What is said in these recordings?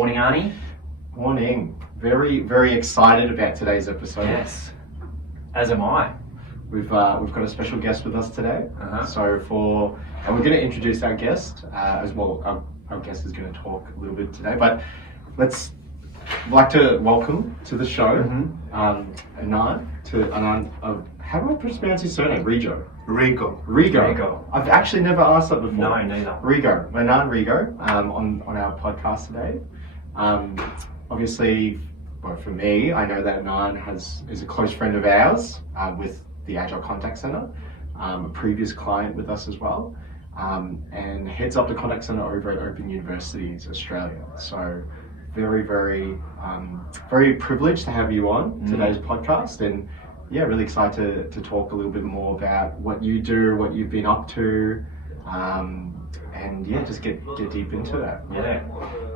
Morning, Arnie. Morning. Very, very excited about today's episode. Yes, as am I. We've got a special guest with us today. And we're going to introduce our guest as well. Our guest is going to talk a little bit today, but I'd like to welcome to the show Anand. How do I pronounce his surname? Rego. Rego. I've actually never asked that before. No, neither. Rego. Anand Rego on our podcast today. Obviously, well, for me, I know that Anand is a close friend of ours with the Agile Contact Center, a previous client with us as well, and heads up the contact center over at Open Universities Australia. So very, very, very privileged to have you on today's podcast, and yeah, really excited to talk a little bit more about what you do, what you've been up to, and yeah, just get deep into that. Yeah,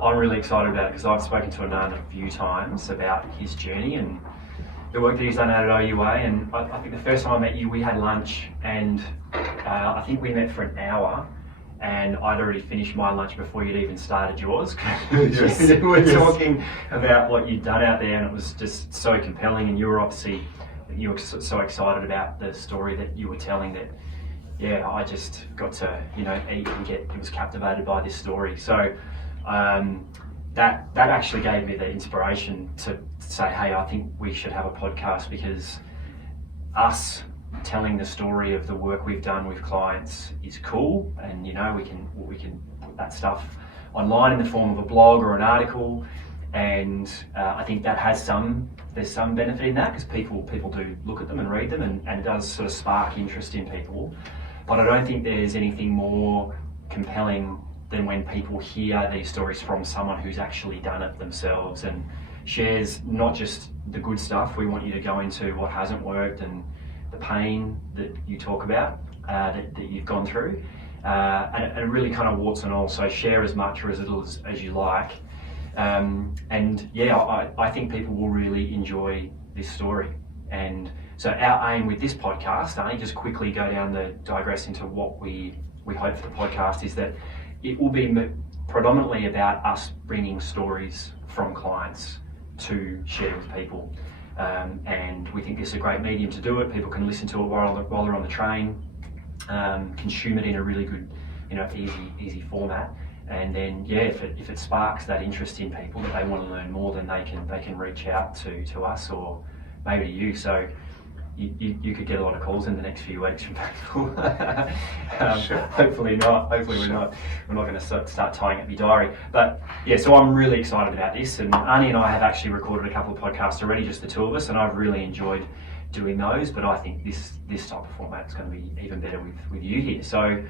I'm really excited about it because I've spoken to Anand a few times about his journey and the work that he's done out at OUA, and I think the first time I met you, we had lunch, and I think we met for an hour, and I'd already finished my lunch before you'd even started yours. Yes. We were talking about what you'd done out there, and it was just so compelling, and you were so excited about the story that you were telling that, yeah, I just got to, eat and was captivated by this story. So that actually gave me the inspiration to say, hey, I think we should have a podcast, because us telling the story of the work we've done with clients is cool, and we can put that stuff online in the form of a blog or an article, and I think that there's some benefit in that, because people do look at them and read them, and it does sort of spark interest in people. But I don't think there's anything more compelling than when people hear these stories from someone who's actually done it themselves and shares not just the good stuff. We want you to go into what hasn't worked and the pain that you talk about, that you've gone through, and really kind of warts and all. So share as much or as little as you like. And yeah, I think people will really enjoy this story. And so our aim with this podcast, Arnie, just quickly digress into what we hope for the podcast, is that it will be predominantly about us bringing stories from clients to share with people. And we think this is a great medium to do it. People can listen to it while they're on the train, consume it in a really good, easy format. And then, yeah, if it sparks that interest in people that they want to learn more, then they can reach out to us or maybe to you. So you could get a lot of calls in the next few weeks from people. Sure. Hopefully not. Hopefully we're not going to start tying up your diary. But yeah, so I'm really excited about this. And Arnie and I have actually recorded a couple of podcasts already, just the two of us, and I've really enjoyed doing those. But I think this type of format is going to be even better with you here. So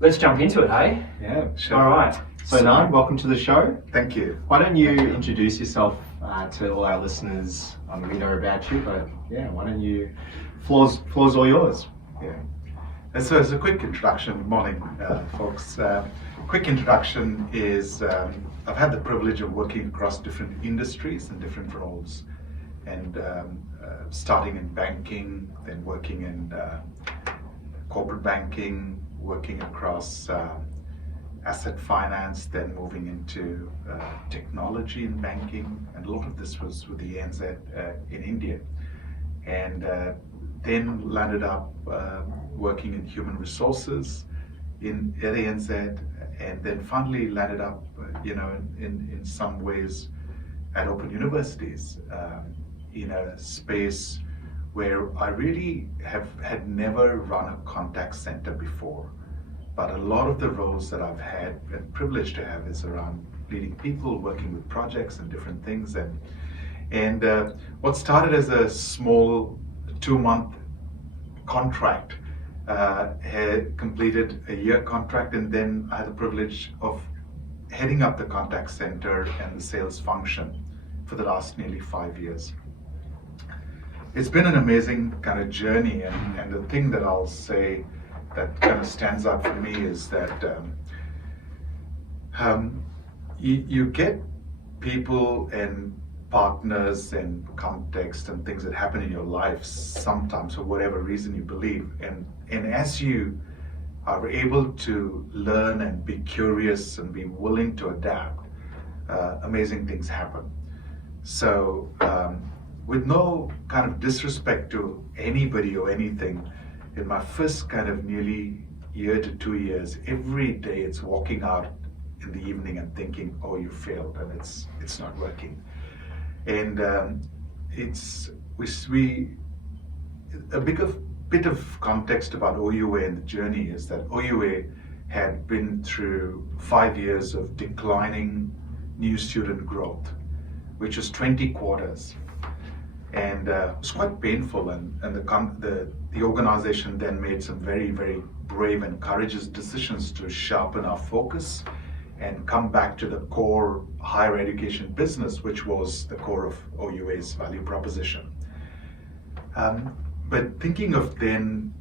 let's jump into it, hey? Yeah, sure. All right. So Anand, welcome to the show. Thank you. Why don't you introduce yourself to all our listeners? We know about you, but yeah, why don't you, floor's all yours. Yeah. So as a quick introduction, good morning, folks. Quick introduction is I've had the privilege of working across different industries and different roles, and starting in banking, then working in corporate banking, working across asset finance, then moving into technology in banking, and a lot of this was with the ANZ in India, and then landed up working in human resources at ANZ, and then finally landed up in some ways at Open Universities, in a space where I really had never run a contact center before. But a lot of the roles that I've had been privileged to have is around leading people, working with projects and different things. And what started as a small 2-month contract had completed a year contract, and then I had the privilege of heading up the contact center and the sales function for the last nearly 5 years. It's been an amazing kind of journey, and the thing that I'll say that kind of stands out for me is that you get people and partners and context and things that happen in your life sometimes for whatever reason you believe, and as you are able to learn and be curious and be willing to adapt, amazing things happen. So, with no kind of disrespect to anybody or anything, in my first kind of nearly year to 2 years, every day it's walking out in the evening and thinking, oh, you failed and it's not working. And it's we a bit of context about OUA and the journey is that OUA had been through 5 years of declining new student growth, which was 20 quarters. And it was quite painful, and the organization then made some very, very brave and courageous decisions to sharpen our focus and come back to the core higher education business, which was the core of OUA's value proposition. But thinking of then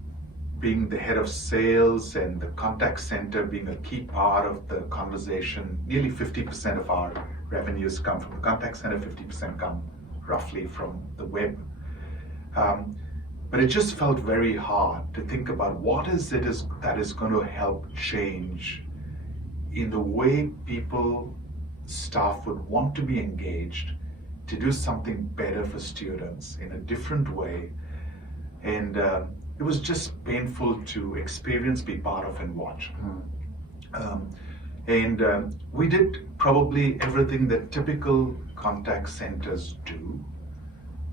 being the head of sales and the contact center being a key part of the conversation, nearly 50% of our revenues come from the contact center, 50% come roughly from the web. But it just felt very hard to think about what is it that is going to help change in the way people, staff would want to be engaged to do something better for students in a different way. And it was just painful to experience, be part of, and watch. We did probably everything that typical contact centers do,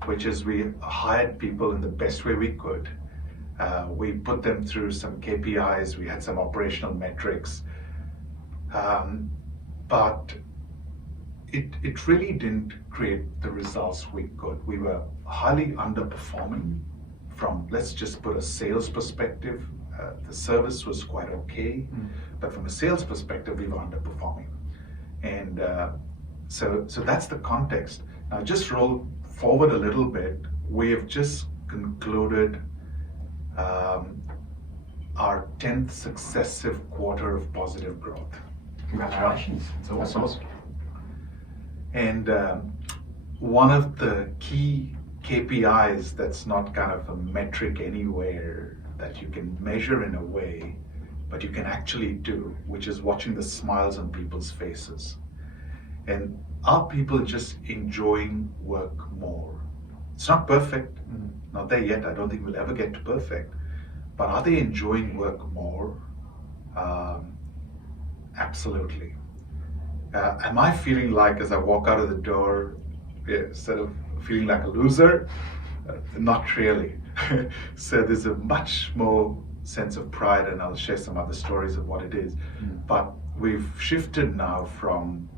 which is we hired people in the best way we could. We put them through some KPIs, we had some operational metrics, but it really didn't create the results we could. We were highly underperforming from, let's just put a sales perspective. The service was quite okay, but from a sales perspective, we were underperforming. And so that's the context. Now just roll forward a little bit. We have just concluded our 10th successive quarter of positive growth. Congratulations. It's awesome. And one of the key KPIs that's not kind of a metric anywhere that you can measure in a way, but you can actually do, which is watching the smiles on people's faces. And are people just enjoying work more? It's not perfect, not there yet. I don't think we'll ever get to perfect, but are they enjoying work more? Absolutely. Am I feeling like, as I walk out of the door, sort of feeling like a loser? Not really. So there's a much more sense of pride, and I'll share some other stories of what it is. But we've shifted now from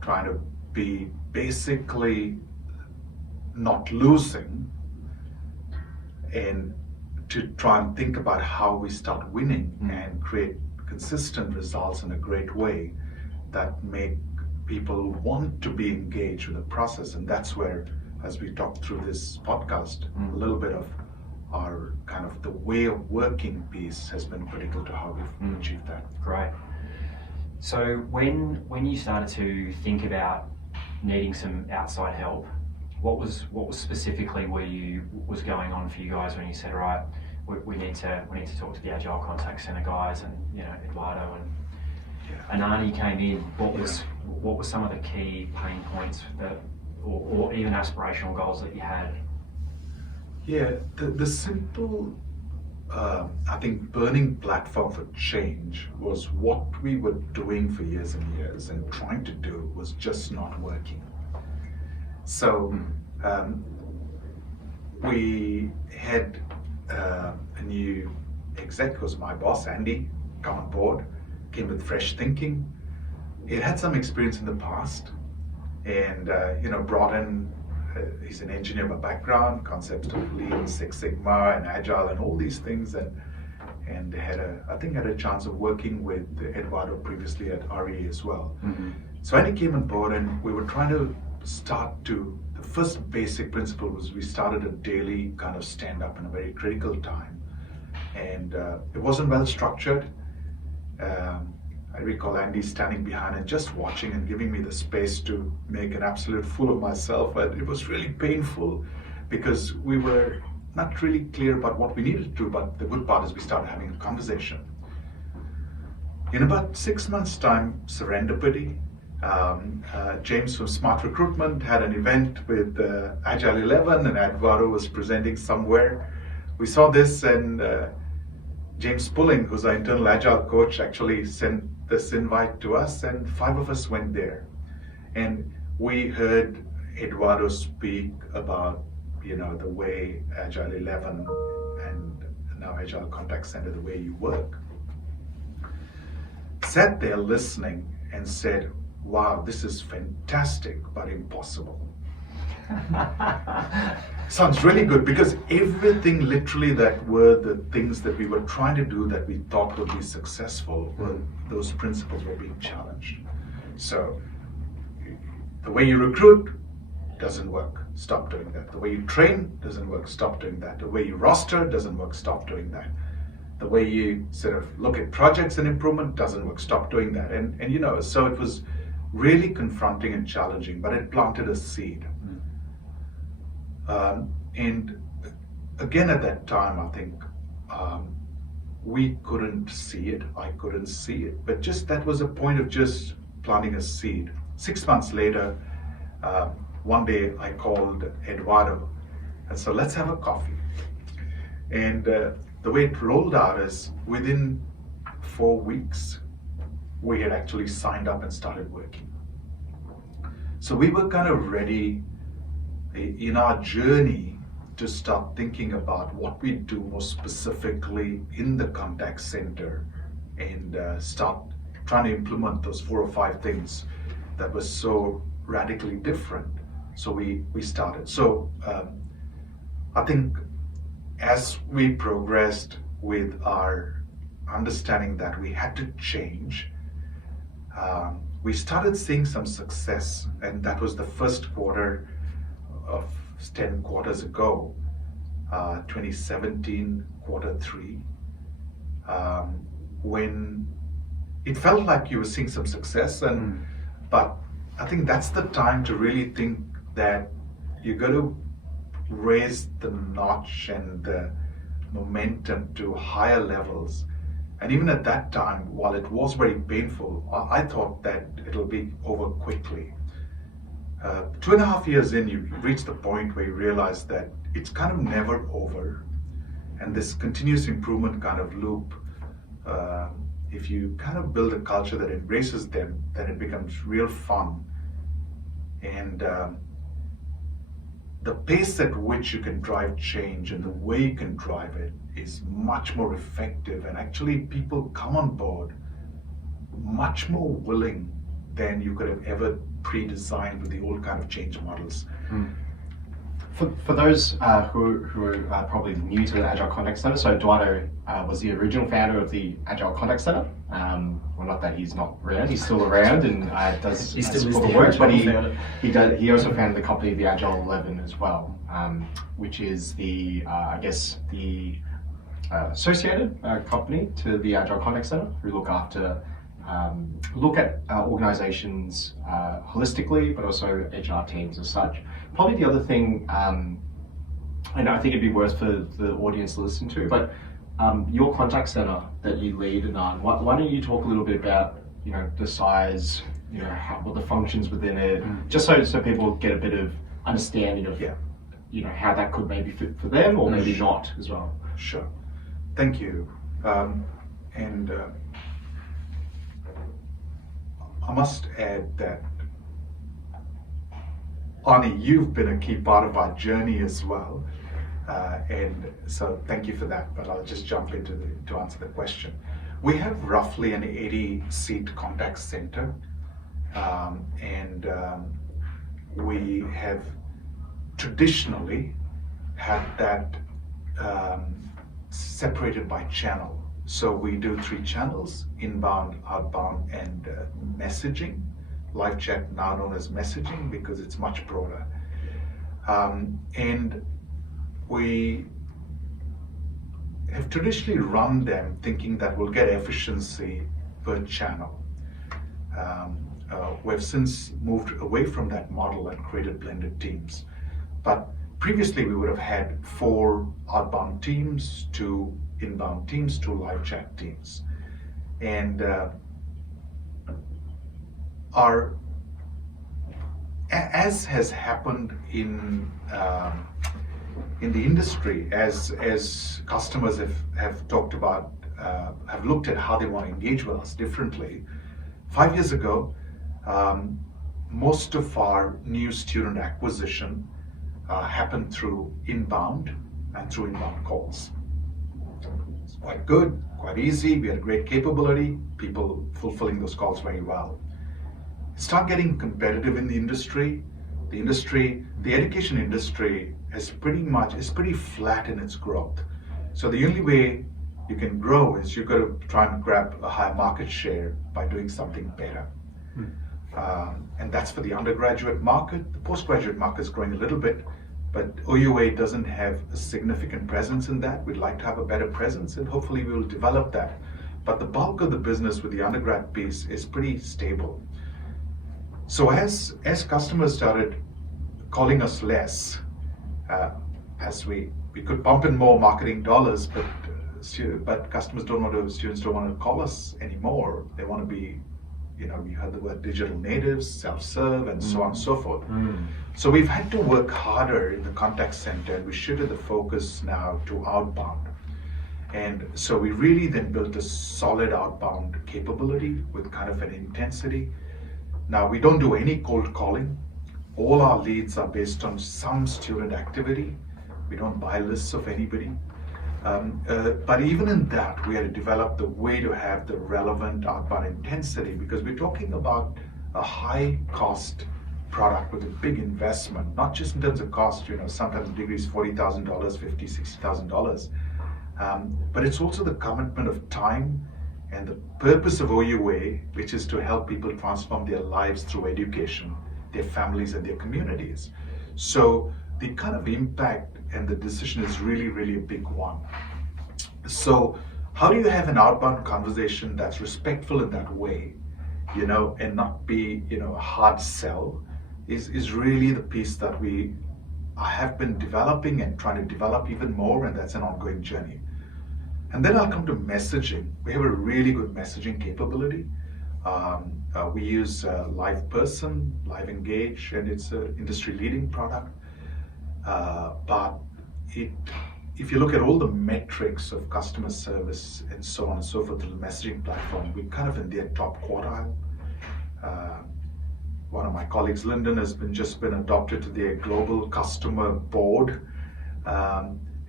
trying to be basically not losing and to try and think about how we start winning and create consistent results in a great way that make people want to be engaged with the process. And that's where, as we talked through this podcast, a little bit of our kind of the way of working piece has been critical to how we've achieved that. Great. So when you started to think about needing some outside help, what was specifically was going on for you guys when you said, right, we need to talk to the Agile Contact Center guys, and Eduardo and Anand came in. What were some of the key pain points that, or even aspirational goals that you had? Yeah, the simple, I think, burning platform for change was what we were doing for years and years and trying to do was just not working. So we had a new exec, who was my boss, Andy, come on board, came with fresh thinking. He had some experience in the past and brought in, he's an engineer by background, concepts of Lean, Six Sigma and Agile and all these things, and had a chance of working with Eduardo previously at RE as well. So Andy came on board and we were trying to the first basic principle was we started a daily kind of stand up in a very critical time, and it wasn't well structured. I recall Andy standing behind and just watching and giving me the space to make an absolute fool of myself. And it was really painful because we were not really clear about what we needed to do, but the good part is we started having a conversation. In about 6 months' time, serendipity, James from Smart Recruitment had an event with Agile 11, and Eduardo was presenting somewhere. We saw this, and James Pulling, who's our internal Agile coach, actually sent this invite to us, and 5 of us went there. And we heard Eduardo speak about, the way Agile 11 and now Agile Contact Center, the way you work. Sat there listening and said, wow, this is fantastic, but impossible. Sounds really good, because everything literally that were the things that we were trying to do that we thought would be successful, those principles were being challenged. So the way you recruit doesn't work, stop doing that. The way you train doesn't work, stop doing that. The way you roster doesn't work, stop doing that. The way you sort of look at projects and improvement doesn't work, stop doing that. And so it was really confronting and challenging, but it planted a seed. And again, at that time, I think we couldn't see it, I couldn't see it, but just that was a point of just planting a seed. 6 months later, one day I called Eduardo and said, let's have a coffee. And the way it rolled out is within 4 weeks, we had actually signed up and started working. So we were kind of ready in our journey to start thinking about what we do more specifically in the contact center, and start trying to implement those 4 or 5 things that were so radically different. So we started. So I think as we progressed with our understanding that we had to change, we started seeing some success, and that was the first quarter of 10 quarters ago, 2017, quarter 3, when it felt like you were seeing some success, but I think that's the time to really think that you're going to raise the notch and the momentum to higher levels. And even at that time, while it was very painful, I thought that it'll be over quickly. 2.5 years in, you reach the point where you realize that it's kind of never over. And this continuous improvement kind of loop, if you kind of build a culture that embraces them, then it becomes real fun. And the pace at which you can drive change and the way you can drive it is much more effective, and actually people come on board much more willing than you could have ever pre-designed with the old kind of change models. For those who are probably new to the Agile Contact Center, so Eduardo was the original founder of the Agile Contact Center. Well, not that he's not around; he's still around and does He still is all the the work. But original he also founded the company, the Agile 11, as well, which is the associated company to the Agile Contact Center, who look at organizations holistically, but also HR teams as such. Probably the other thing, and I think it'd be worth for the audience to listen to, but your contact center that you lead, Anand, why don't you talk a little bit about the size, what the functions within it, just so people get a bit of understanding of how that could maybe fit for them or maybe not as well. Sure. Thank you. And I must add that, Ani, you've been a key part of our journey as well. And so thank you for that, but I'll just jump into to answer the question. We have roughly an 80-seat contact center, and we have traditionally had that separated by channel. So we do 3 channels: inbound, outbound, and messaging. Live chat, now known as messaging, because it's much broader. And we have traditionally run them thinking that we'll get efficiency per channel. We've since moved away from that model and created blended teams. But previously we would have had 4 outbound teams, 2 inbound teams, 2 live chat teams. And our as has happened in the industry, as customers have talked about, have looked at how they want to engage with us differently. 5 years ago, most of our new student acquisition happened through inbound and through inbound calls. It's quite good, quite easy. We had great capability, people fulfilling those calls very well. Start getting competitive in the industry. The education industry is pretty flat in its growth. So the only way you can grow is you've got to try and grab a higher market share by doing something better. And that's for the undergraduate market. The postgraduate market is growing a little bit, but OUA doesn't have a significant presence in that. We'd like to have a better presence, and hopefully we will develop that. But the bulk of the business with the undergrad piece is pretty stable. So as customers started calling us less, as we could pump in more marketing dollars, but customers students don't want to call us anymore. They want to be, you heard the word digital natives, self-serve, and so on and so forth. So we've had to work harder in the contact center, and we shifted the focus now to outbound. And so we really then built a solid outbound capability with kind of an intensity. Now, we don't do any cold calling. All our leads are based on some student activity. We don't buy lists of anybody. But even in that, we had to develop the way to have the relevant outbound intensity, because we're talking about a high cost product with a big investment, not just in terms of cost, sometimes the degree is $40,000, $50,000, $60,000. But it's also the commitment of time and the purpose of OUA, which is to help people transform their lives through education, their families and their communities. So the kind of impact and the decision is really, really a big one. So how do you have an outbound conversation that's respectful in that way, and not be, a hard sell, is really the piece that I have been developing and trying to develop even more, and that's an ongoing journey. And then I'll come to messaging. We have a really good messaging capability. We use Live Person, Live Engage, and it's an industry-leading product. But if you look at all the metrics of customer service and so on and so forth to the messaging platform, we're kind of in their top quartile. One of my colleagues, Lyndon, has just been adopted to their global customer board.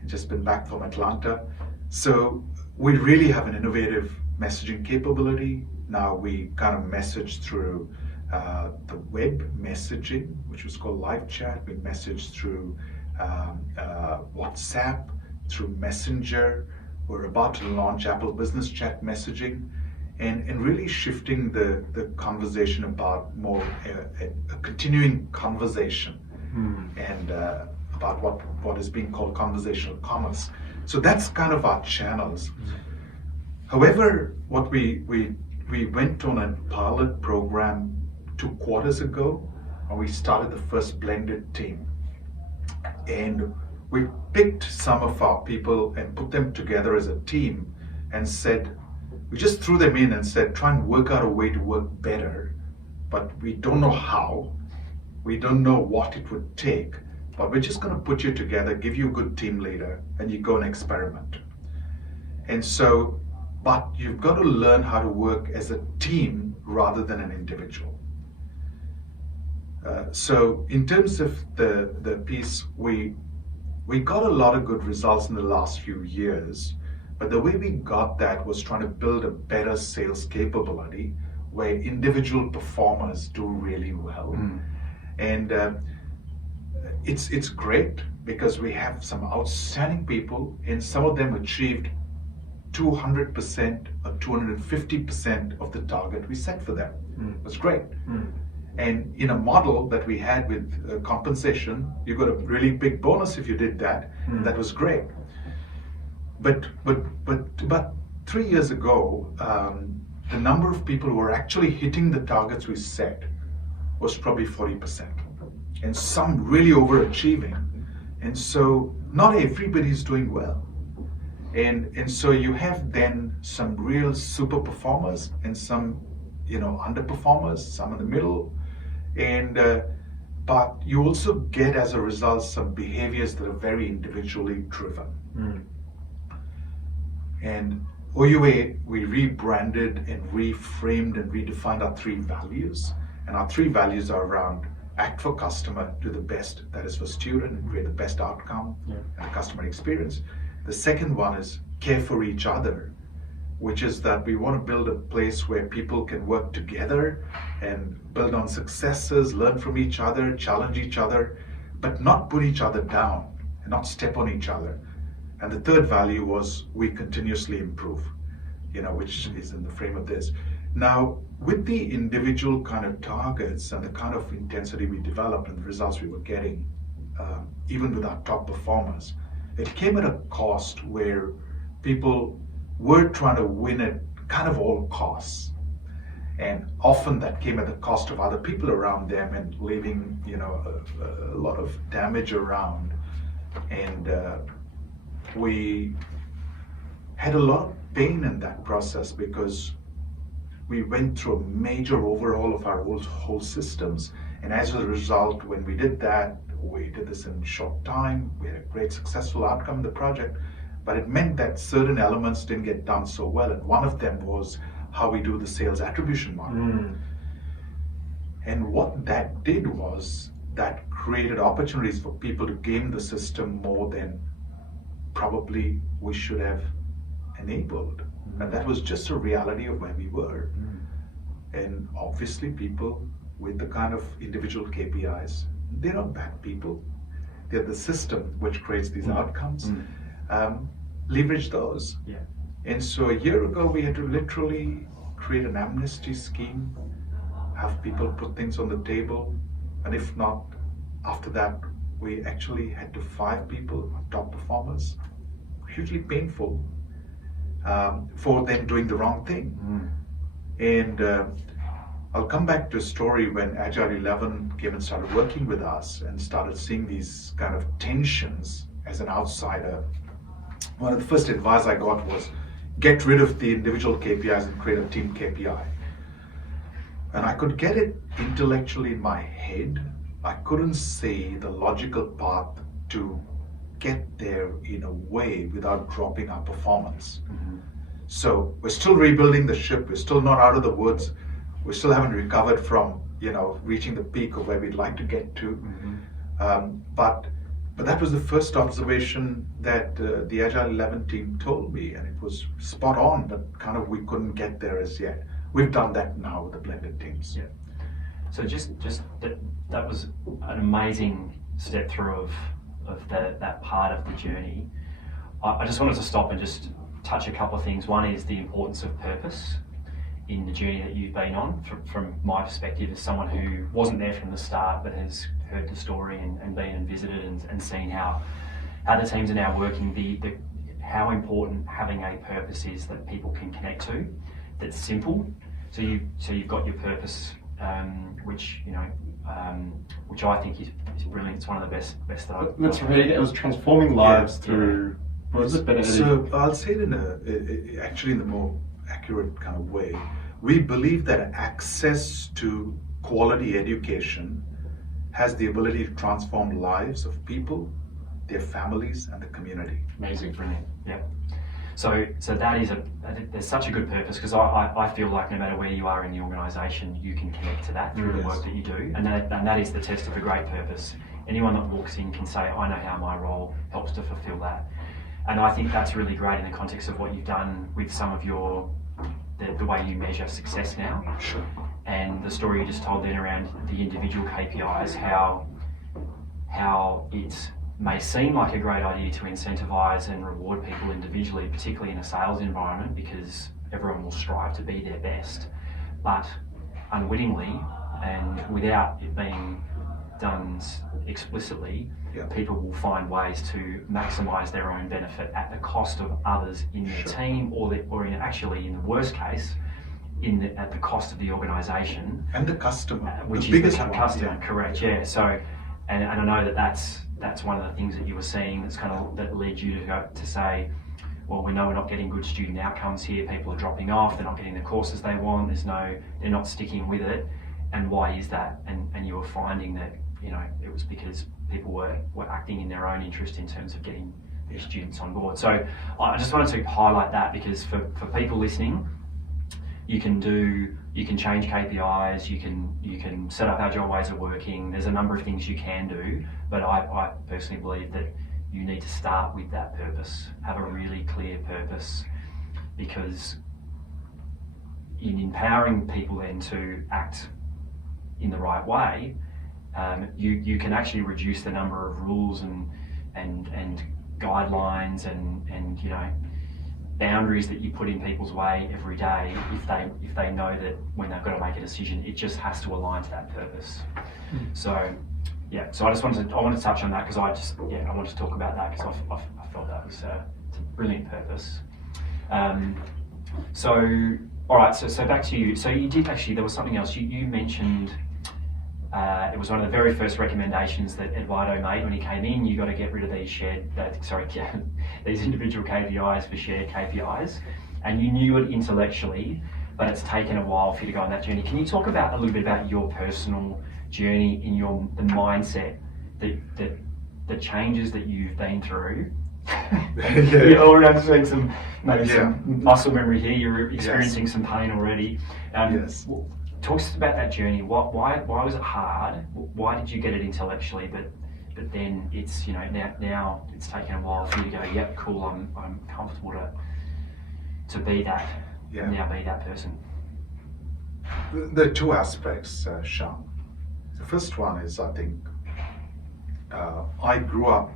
Just been back from Atlanta. So we really have an innovative messaging capability. Now we kind of message through the web messaging, which was called live chat. We message through WhatsApp, through Messenger. We're about to launch Apple Business Chat messaging, and really shifting the conversation about more a continuing conversation, and about what is being called conversational commerce. So that's kind of our channels. However, what we went on a pilot program 2 quarters ago, and we started the first blended team. And we picked some of our people and put them together as a team and said, we just threw them in and said, try and work out a way to work better, but we don't know how, we don't know what it would take, but we're just going to put you together, give you a good team leader, and you go and experiment. And so, but you've got to learn how to work as a team rather than an individual. So in terms of the piece, we got a lot of good results in the last few years, but the way we got that was trying to build a better sales capability where individual performers do really well. And it's great because we have some outstanding people, and some of them achieved 200% or 250% of the target we set for them. That's great. And in a model that we had with compensation, you got a really big bonus if you did that. And that was great. But 3 years ago, the number of people who were actually hitting the targets we set was probably 40%, and some really overachieving. And so not everybody's doing well. And so you have then some real super performers and some underperformers, some in the middle. And but you also get as a result some behaviors that are very individually driven. And OUA, we rebranded and reframed and redefined our 3 values. And our 3 values are around act for customer, do the best that is for student, and create the best outcome and the customer experience. The second one is care for each other, which is that we want to build a place where people can work together and build on successes, learn from each other, challenge each other, but not put each other down and not step on each other. And the third value was we continuously improve, which is in the frame of this. Now, with the individual kind of targets and the kind of intensity we developed and the results we were getting, even with our top performers, it came at a cost where people were trying to win at kind of all costs. And often that came at the cost of other people around them and leaving, a lot of damage around. And we had a lot of pain in that process because we went through a major overhaul of our whole systems. And as a result, when we did that, we did this in a short time. We had a great successful outcome in the project, but it meant that certain elements didn't get done so well. And one of them was how we do the sales attribution model. And what that did was that created opportunities for people to game the system more than probably we should have enabled. And that was just a reality of where we were. And obviously people with the kind of individual KPIs, they're not bad people. They're the system which creates these outcomes. Leverage those. And so a year ago we had to literally create an amnesty scheme, have people put things on the table, and if not, after that we actually had to fire people, top performers, hugely painful for them doing the wrong thing. And I'll come back to a story when Agile 11 came and started working with us and started seeing these kind of tensions as an outsider. One of the first advice I got was get rid of the individual KPIs and create a team KPI. And I could get it intellectually in my head. I couldn't see the logical path to get there in a way without dropping our performance. So we're still rebuilding the ship. We're still not out of the woods. We still haven't recovered from, reaching the peak of where we'd like to get to. But that was the first observation that the Agile 11 team told me, and it was spot on, but kind of we couldn't get there as yet. We've done that now with the blended teams. So just that was an amazing step through of that part of the journey. I just wanted to stop and just touch a couple of things. One is the importance of purpose in the journey that you've been on. From my perspective as someone who wasn't there from the start but has heard the story and been and visited and seen how the teams are now working, how important having a purpose is that people can connect to, that's simple. So you've got your purpose, which I think is brilliant. It's one of the best that I've. Let's repeat it. It was transforming lives through. What was it? So I'll say it actually in the more accurate kind of way. We believe that access to quality education has the ability to transform lives of people, their families, and the community. Amazing. Brilliant. Yeah. So that is there's such a good purpose, because I feel like no matter where you are in the organisation, you can connect to that through the work that you do, and that is the test of a great purpose. Anyone that walks in can say, I know how my role helps to fulfil that. And I think that's really great in the context of what you've done with some of the way you measure success now. Sure. And the story you just told then around the individual KPIs, how it may seem like a great idea to incentivize and reward people individually, particularly in a sales environment, because everyone will strive to be their best. But unwittingly and without it being done explicitly, people will find ways to maximize their own benefit at the cost of others in their team, or in the worst case, at the cost of the organisation and the customer, which the is biggest the customer. one, Correct. Yeah. So, and I know that's one of the things that you were seeing that led you to say, well, we know we're not getting good student outcomes here. People are dropping off. They're not getting the courses they want. They're not sticking with it. and why is that? And you were finding that, you know, it was because people were acting in their own interest in terms of getting their students on board. So I just wanted to highlight that, because for people listening, you can change KPIs, you can set up agile ways of working. There's a number of things you can do, but I personally believe that you need to start with that purpose. Have a really clear purpose, because in empowering people then to act in the right way, you can actually reduce the number of rules and guidelines and you know, boundaries that you put in people's way every day, if they know that when they've got to make a decision, it just has to align to that purpose. So yeah, so I wanted to touch on that, because I wanted to talk about that, because I felt that was it's a brilliant purpose. So all right, so back to you. So you did actually, there was something else you mentioned. It was one of the very first recommendations that Eduardo made when he came in. You got to get rid of these these individual KPIs for shared KPIs, and you knew it intellectually, but it's taken a while for you to go on that journey. Can you talk a little bit about your personal journey in the mindset, the changes that you've been through? You're already seeing some muscle memory here. You're experiencing some pain already. Yes. Talk to us about that journey. Why was it hard? Why did you get it intellectually, but then it's, you know, now it's taken a while for you to go, yep, cool, I'm comfortable to be that, now be that person. There are two aspects, Sean. The first one is, I think, I grew up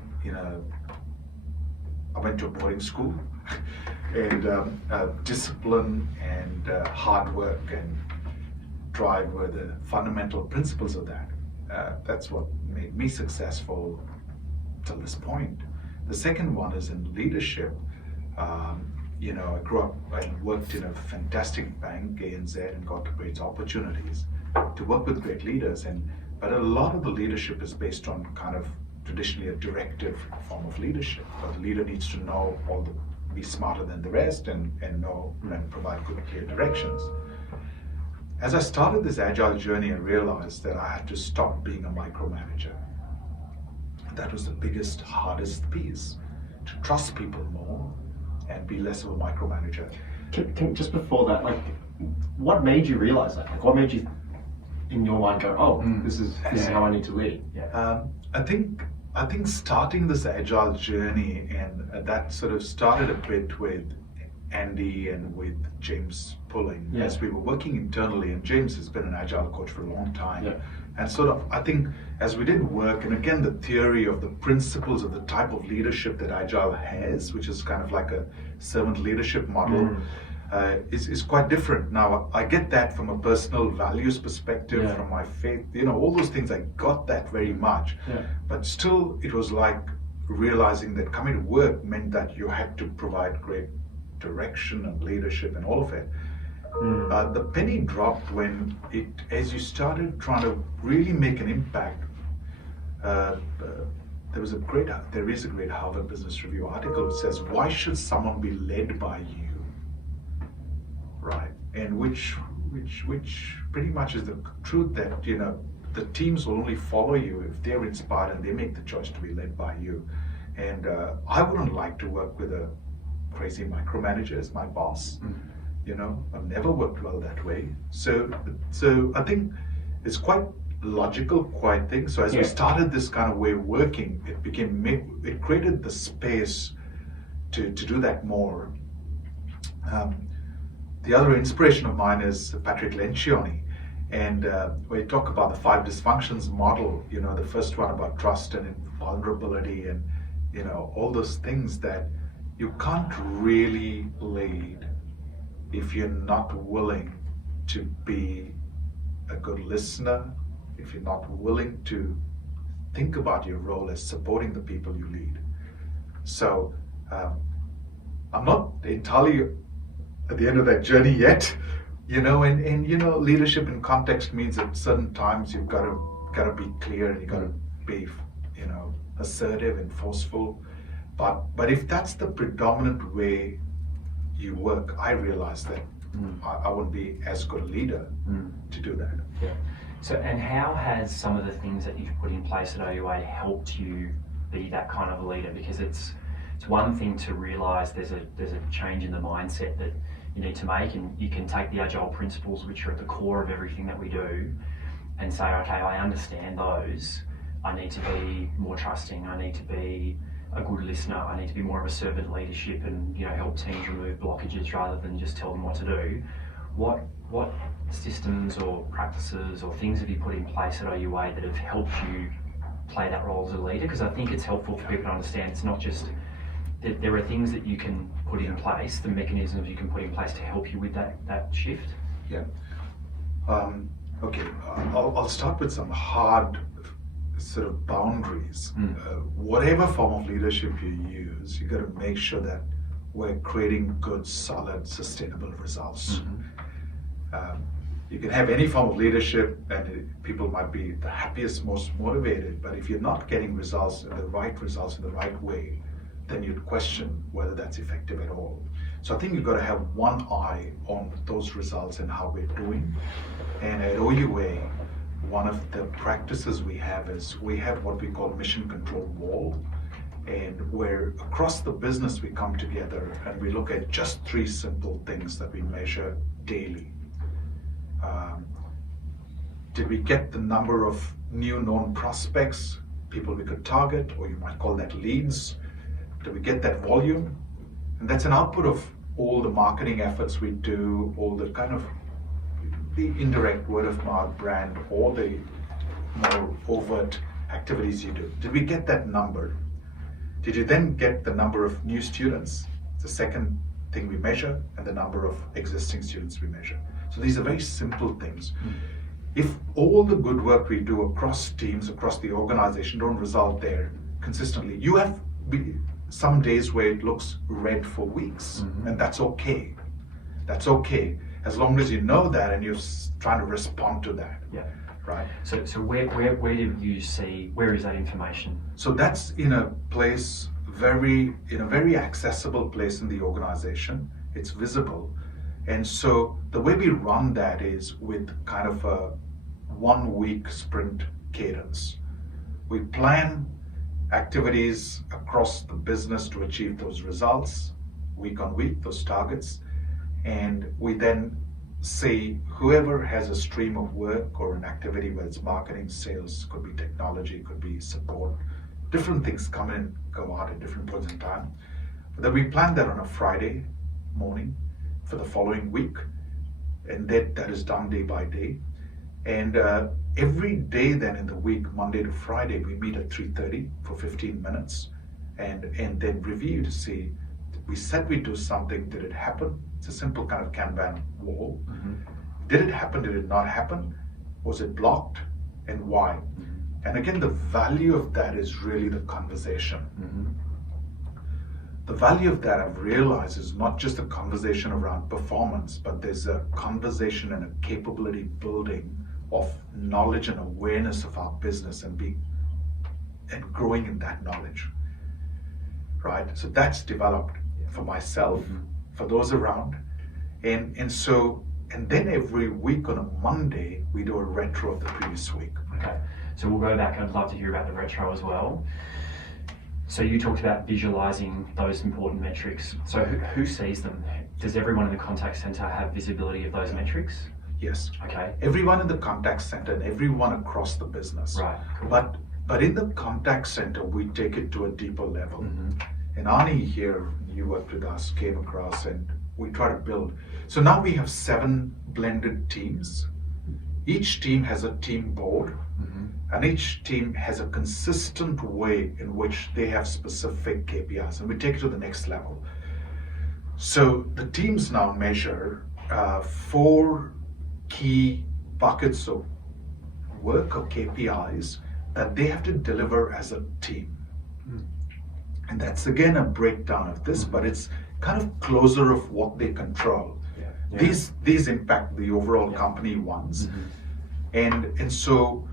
I went to a boarding school, and discipline and hard work and drive were the fundamental principles of that. That's what made me successful till this point. The second one is in leadership. I grew up and worked in a fantastic bank, ANZ, and got great opportunities to work with great leaders. But a lot of the leadership is based on kind of traditionally a directive form of leadership, where the leader needs to know be smarter than the rest and know and provide good, clear directions. As I started this agile journey, I realized that I had to stop being a micromanager. That was the biggest, hardest piece, to trust people more and be less of a micromanager. Can just before that, what made you realize that? What made you, in your mind, go, this is how I need to lead? Yeah. I think starting this agile journey, and that sort of started a bit with Andy and with James Pulling, as we were working internally, and James has been an agile coach for a long time. Yeah. And sort of, I think, as we did work, and again, the theory of the principles of the type of leadership that agile has, which is kind of like a servant leadership model, is quite different. Now, I get that from a personal values perspective, from my faith, all those things, I got that very much. Yeah. But still, it was like realizing that coming to work meant that you had to provide great direction and leadership and all of it. The penny dropped when as you started trying to really make an impact. There is a great Harvard Business Review article which says, why should someone be led by you? Right, and which pretty much is the truth, that the teams will only follow you if they're inspired and they make the choice to be led by you. And I wouldn't like to work with a crazy micromanager as my boss. I've never worked well that way. So I think it's quite logical, quite thing. So as we started this kind of way of working, it created the space to do that more. The other inspiration of mine is Patrick Lencioni, and we talk about the 5 dysfunctions model. The first one about trust and vulnerability, and all those things that you can't really lead if you're not willing to be a good listener, if you're not willing to think about your role as supporting the people you lead. So I'm not entirely at the end of that journey yet, and leadership in context means at certain times you've got to be clear, and you've got to be assertive and forceful. But if that's the predominant way you work, I realize that I wouldn't be as good a leader to do that. Yeah. So, and how has some of the things that you've put in place at OUA helped you be that kind of a leader? Because it's one thing to realise there's a change in the mindset that you need to make, and you can take the agile principles, which are at the core of everything that we do, and say, okay, I understand those. I need to be more trusting. I need to be a good listener. I need to be more of a servant leadership, and help teams remove blockages rather than just tell them what to do. What systems or practices or things have you put in place at OUA that have helped you play that role as a leader? Because I think it's helpful for people to understand it's not just that there are things that you can put in place, the mechanisms you can put in place to help you with that shift. Yeah. Okay. I'll start with some hard sort of boundaries. Whatever form of leadership you use, you got to make sure that we're creating good, solid, sustainable results. You can have any form of leadership, and people might be the happiest, most motivated, but if you're not getting results, the right results in the right way, then you'd question whether that's effective at all. So I think you've got to have one eye on those results and how we're doing. And at OUA, one of the practices we have is we have what we call mission control wall, and where across the business we come together and we look at just 3 simple things that we measure daily. Did we get the number of new known prospects, people we could target, or you might call that leads? Did we get that volume? And that's an output of all the marketing efforts we do, all the kind of the indirect word of mouth brand, or the more overt activities you do. Did we get that number? Did you then get the number of new students? It's the second thing we measure, and the number of existing students we measure. So these are very simple things. If all the good work we do across teams, across the organization don't result there consistently, you have some days where it looks red for weeks, and that's okay. That's okay, as long as you know that and you're trying to respond to that. Yeah. Right. So where do you see, where is that information? So that's in a place in a very accessible place in the organization. It's visible. And so the way we run that is with kind of a 1-week sprint cadence. We plan activities across the business to achieve those results, week on week, those targets. And we then say whoever has a stream of work or an activity, whether it's marketing, sales, could be technology, could be support, different things come in and go out at different points in time. But then we plan that on a Friday morning for the following week, and that is done day by day. And every day then in the week, Monday to Friday, we meet at 3:30 for 15 minutes and then review to see, we said we'd do something, did it happen? It's a simple kind of Kanban wall. Did it happen, did it not happen? Was it blocked, and why? And again, the value of that is really the conversation. The value of that, I've realized, is not just a conversation around performance, but there's a conversation and a capability building of knowledge and awareness of our business and growing in that knowledge, right? So that's developed for myself, for those around, and then every week on a Monday we do a retro of the previous week. Okay, so we'll go back. I'd love to hear about the retro as well. So you talked about visualizing those important metrics. So who sees them? Does everyone in the contact center have visibility of those metrics? Yes. Okay. Everyone in the contact center and everyone across the business. Right. Cool. But in the contact center, we take it to a deeper level. And Ani here, you worked with us, came across, and we try to build. So now we have 7 blended teams. Each team has a team board, and each team has a consistent way in which they have specific KPIs, and we take it to the next level. So the teams now measure 4 key buckets of work or KPIs that they have to deliver as a team. And that's again a breakdown of this, but it's kind of closer of what they control. These impact the overall company ones. And so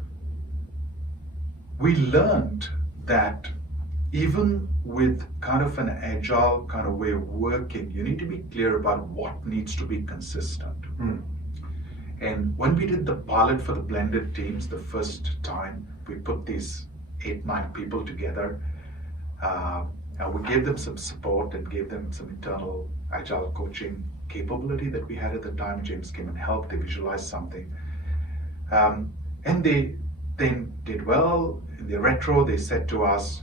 we learned that even with kind of an agile kind of way of working, you need to be clear about what needs to be consistent. And when we did the pilot for the blended teams the first time, we put these 8-9 people together. And we gave them some support and gave them some internal agile coaching capability that we had at the time. James came and helped. They visualized something. And they then did well. In the retro, they said to us,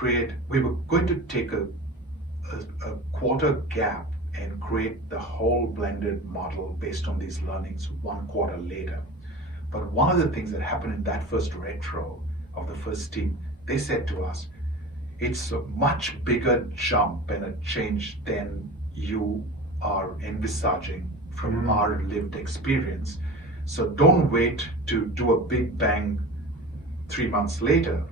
we were going to take a quarter gap and create the whole blended model based on these learnings 1 quarter later. But one of the things that happened in that first retro of the first team, they said to us, it's a much bigger jump and a change than you are envisaging from our lived experience. So don't wait to do a big bang 3 months later.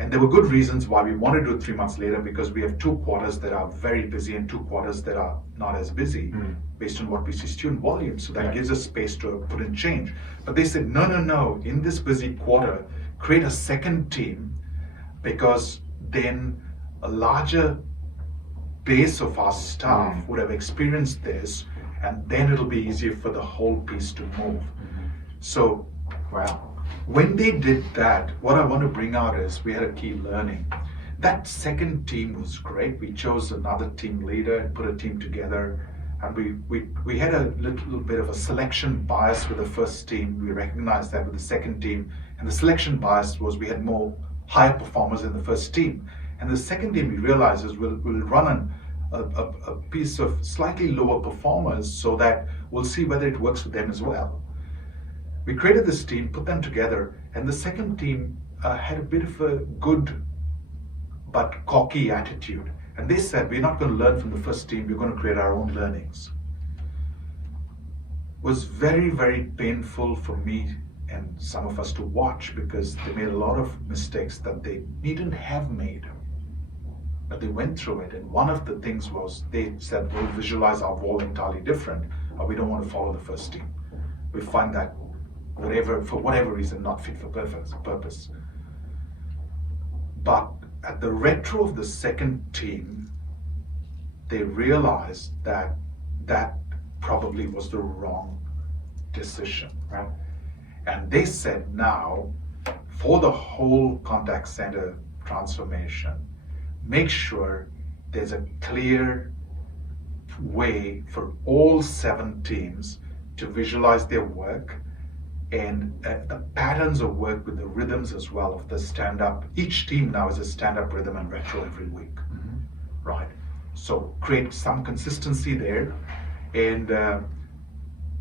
And there were good reasons why we wanted to do it 3 months later, because we have 2 quarters that are very busy and 2 quarters that are not as busy based on what we see student volume. So that gives us space to put in change. But they said, no, in this busy quarter, create a second team, because then a larger base of our staff would have experienced this, and then it'll be easier for the whole piece to move. So, when they did that, what I want to bring out is we had a key learning. That second team was great. We chose another team leader and put a team together, and we had a little bit of a selection bias with the first team. We recognized that with the second team, and the selection bias was we had more higher performers in the first team. And the second team, we realized is we'll run a piece of slightly lower performers so that we'll see whether it works with them as well. We created this team, put them together, and the second team had a bit of a good but cocky attitude. And they said, we're not going to learn from the first team, we're going to create our own learnings. It was very, very painful for me and some of us to watch, because they made a lot of mistakes that they needn't have made. But they went through it, and one of the things was they said, we'll visualize our wall entirely different, or we don't want to follow the first team. We find that for whatever reason, not fit for purpose. But at the retro of the second team, they realized that that probably was the wrong decision. Right? And they said, now, for the whole contact center transformation, make sure there's a clear way for all 7 teams to visualize their work, and the patterns of work with the rhythms as well of the stand-up. Each team now is a stand-up rhythm and retro every week, right? So create some consistency there. And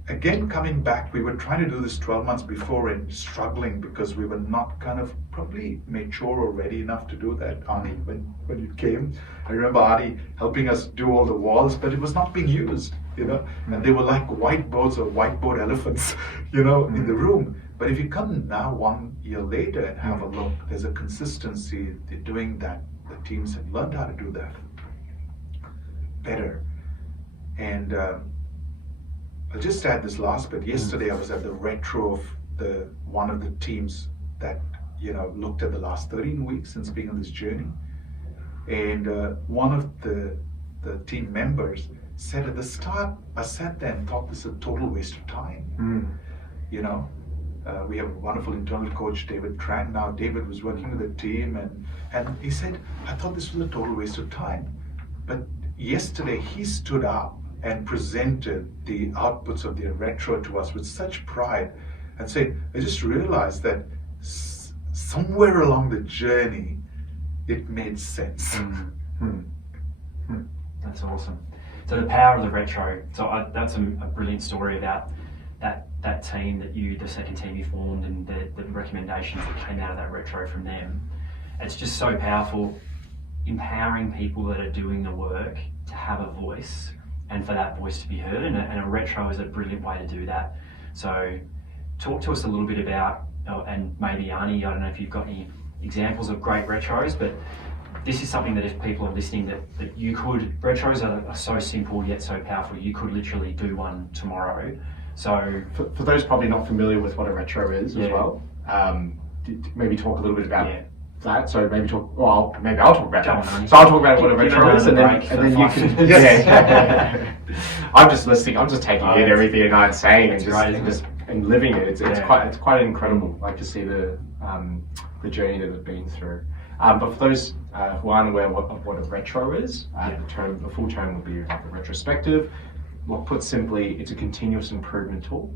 again, coming back, we were trying to do this 12 months before and struggling because we were not kind of probably mature or ready enough to do that, Arnie, when it came. I remember Arnie helping us do all the walls, but it was not being used, and they were like whiteboards or whiteboard elephants, in the room. But if you come now 1 year later and have a look, there's a consistency. They're doing that. The teams have learned how to do that better. And I'll just add this last bit. Yesterday I was at the retro of one of the teams that looked at the last 13 weeks since being on this journey. And one of the team members said at the start, I sat there and thought this is a total waste of time. We have a wonderful internal coach, David Tran. Now David was working with the team, and he said, I thought this was a total waste of time. But yesterday he stood up and presented the outputs of the retro to us with such pride and said, I just realized that somewhere along the journey it made sense. That's awesome. So the power of the retro. So that's a brilliant story about that team the second team you formed, and the recommendations that came out of that retro from them. It's just so powerful, empowering people that are doing the work to have a voice and for that voice to be heard, and a retro is a brilliant way to do that. So talk to us a little bit about, and maybe Arnie, I don't know if you've got any examples of great retros, but this is something that if people are listening that you could, retros are so simple yet so powerful, you could literally do one tomorrow. So for those probably not familiar with what a retro is as well, maybe talk a little bit about that. So maybe maybe I'll talk about Go that. on, So I'll talk about what a Give retro is, and another then break and for then you 5 can. minutes. Yeah. I'm just listening. I'm just taking in everything Anand's saying and It's great, isn't just and living it. It's Yeah. quite incredible. Like to see the journey that they've been through. But for those who aren't aware of what a retro is, the full term would be like a retrospective. Well, put simply, it's a continuous improvement tool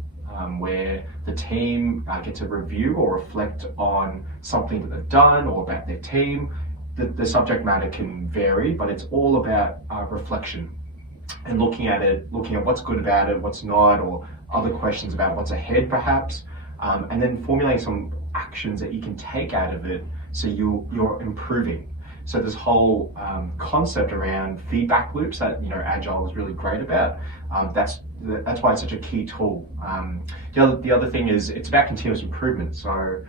where the team get to review or reflect on something that they've done or about their team. The subject matter can vary, but it's all about reflection and looking at what's good about it, what's not, or other questions about what's ahead perhaps, and then formulating some actions that you can take out of it so you're improving. So this whole concept around feedback loops that Agile is really great about. That's why it's such a key tool. The other thing is it's about continuous improvement. So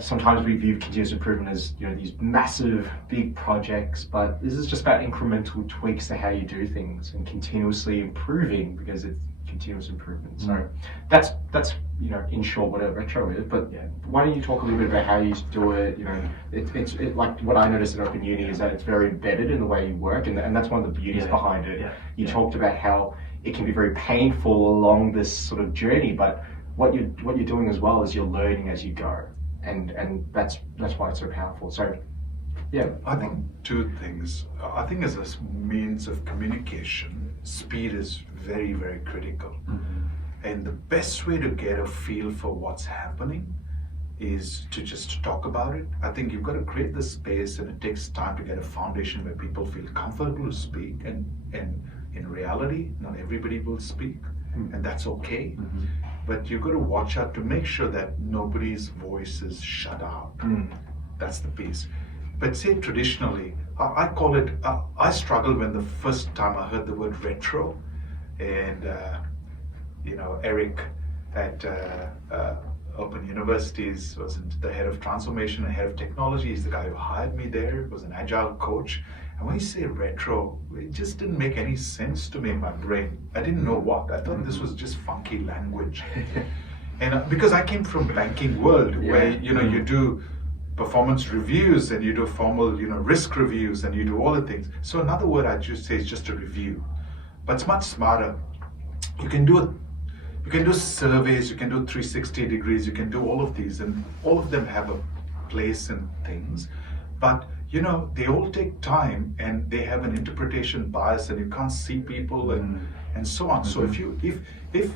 sometimes we view continuous improvement as these massive big projects, but this is just about incremental tweaks to how you do things and continuously improving because it's continuous improvement. So that's in short what a retro is. But why don't you talk a little bit about how you do it? It's like what I noticed at Open Uni is that it's very embedded in the way you work, and that's one of the beauties behind it. You talked about how it can be very painful along this sort of journey, but what you're doing as well is you're learning as you go, and that's why it's so powerful. So I think two things. I think as a means of communication, speed is very, very critical. And the best way to get a feel for what's happening is to just talk about it. I think you've got to create the space, and it takes time to get a foundation where people feel comfortable to speak, and in reality not everybody will speak, and that's okay. But you've got to watch out to make sure that nobody's voice is shut out. That's the piece. But say traditionally, I call it, I struggled when the first time I heard the word retro, and Eric at Open Universities was the head of transformation and head of technology. He's the guy who hired me there, was an agile coach. And when you say retro, it just didn't make any sense to me in my brain. I didn't know what. I thought this was just funky language. And because I came from banking world where, you do performance reviews and you do formal, risk reviews and you do all the things. So another word I just say is just a review. But it's much smarter. You can do surveys, you can do 360 degrees, you can do all of these, and all of them have a place in things. But they all take time, and they have an interpretation bias, and you can't see people and so on. So if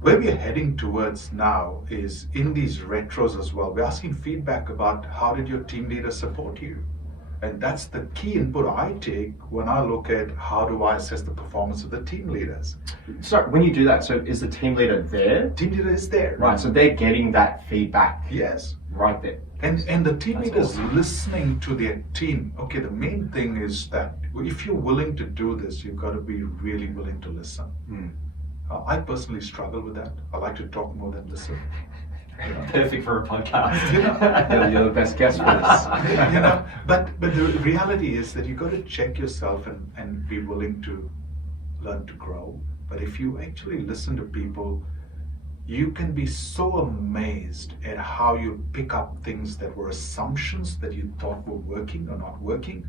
where we're heading towards now is in these retros as well, we're asking feedback about how did your team leader support you? And that's the key input I take when I look at how do I assess the performance of the team leaders. So when you do that, so is the team leader there? Team leader is there. Right, so they're getting that feedback. Yes. Right there. And the team leaders listening to their team. Okay, the main thing is that if you're willing to do this, you've got to be really willing to listen. I personally struggle with that. I like to talk more than listen. Perfect for a podcast. You're the best guest for this. But the reality is that you've got to check yourself and be willing to learn to grow. But if you actually listen to people, you can be so amazed at how you pick up things that were assumptions that you thought were working or not working,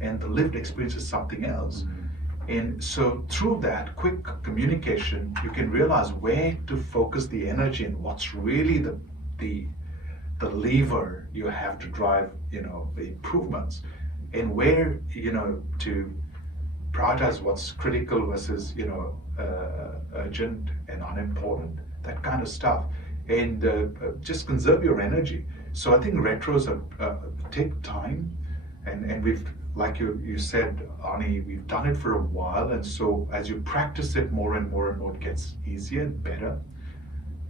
and the lived experience is something else. And so through that quick communication, you can realize where to focus the energy and what's really the lever you have to drive, the improvements, and where, to prioritize what's critical versus, urgent and unimportant, that kind of stuff. And just conserve your energy. So I think retros take time, and we've, like you said, Ani, we've done it for a while, and so as you practice it more and more and more, it gets easier and better.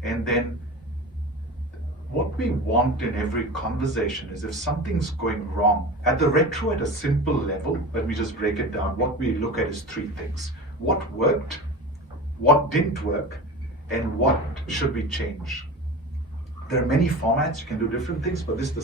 And then what we want in every conversation is if something's going wrong, at the retro at a simple level, let me just break it down, what we look at is three things. What worked, what didn't work, and what should we change? There are many formats, you can do different things, but this is the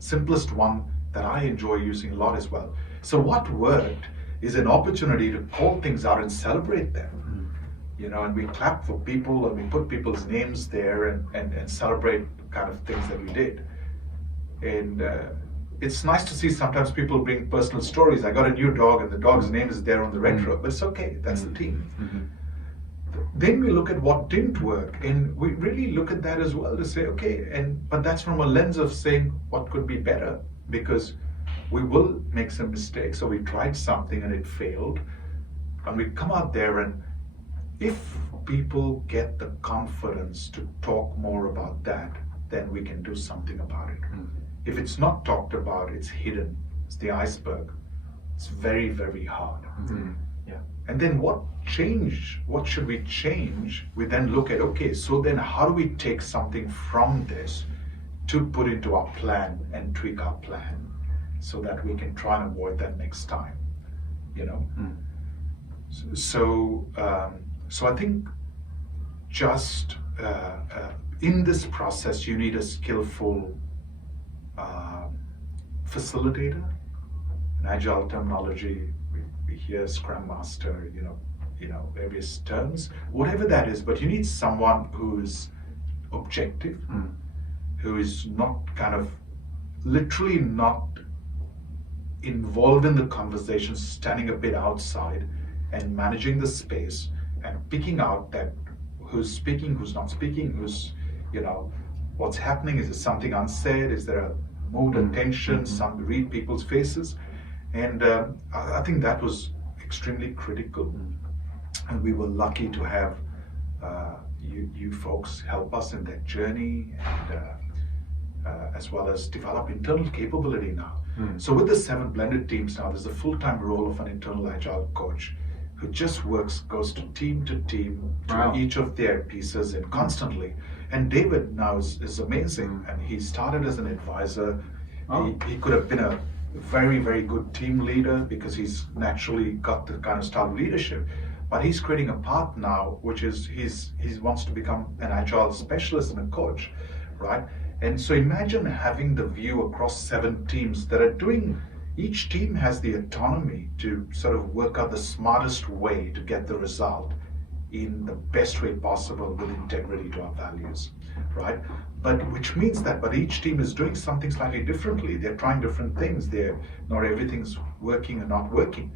simplest one that I enjoy using a lot as well. So what worked is an opportunity to call things out and celebrate them. and we clap for people and we put people's names there and celebrate kind of things that we did. And it's nice to see sometimes people bring personal stories. I got a new dog and the dog's name is there on the retro, but it's okay, that's the team. Then we look at what didn't work, and we really look at that as well to say, okay, but that's from a lens of saying what could be better, because we will make some mistakes. So we tried something and it failed, and we come out there, and if people get the confidence to talk more about that, then we can do something about it. If it's not talked about, it's hidden, it's the iceberg. It's very, very hard. Yeah. And then what should we change? We then look at, okay, so then how do we take something from this to put into our plan and tweak our plan so that we can try and avoid that next time, So I think just in this process, you need a skillful facilitator. In agile terminology, we hear Scrum Master, various terms, whatever that is, but you need someone who's objective, who is not kind of literally not involved in the conversation, standing a bit outside and managing the space and picking out that who's speaking, who's not speaking, who's, what's happening, is there something unsaid, is there a mood and tension, some read people's faces. And I think that was extremely critical. And we were lucky to have you folks help us in that journey, and as well as develop internal capability now. So with the 7 blended teams now, there's a full-time role of an internal agile coach who just goes to team to each of their pieces and constantly. And David now is amazing, and he started as an advisor. He could have been a very, very good team leader because he's naturally got the kind of style of leadership. But he's creating a path now, which is he wants to become an agile specialist and a coach, right? And so imagine having the view across 7 teams that are doing. Each team has the autonomy to sort of work out the smartest way to get the result in the best way possible with integrity to our values, right? But which means but each team is doing something slightly differently. They're trying different things. Not everything's working and not working.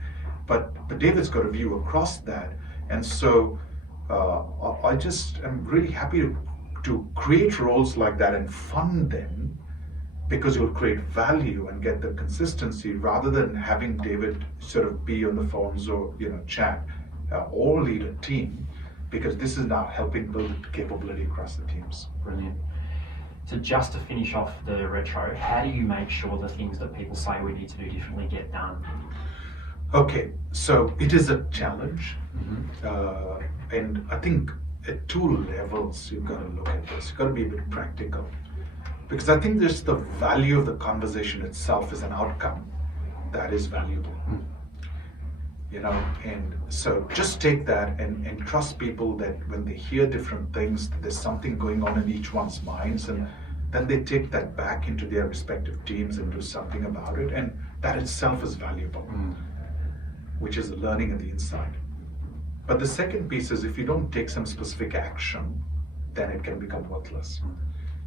But David's got a view across that. And so I just am really happy to create roles like that and fund them, because you'll create value and get the consistency rather than having David sort of be on the phones or chat or lead a team, because this is now helping build capability across the teams. Brilliant. So just to finish off the retro, how do you make sure the things that people say we need to do differently get done? Okay, so it is a challenge, and I think at 2 levels you've got to look at this. You've got to be a bit practical, because I think there's the value of the conversation itself as an outcome that is valuable. And so just take that and trust people that when they hear different things, that there's something going on in each one's minds, and then they take that back into their respective teams and do something about it, and that itself is valuable, which is the learning and the insight. But the second piece is, if you don't take some specific action, then it can become worthless.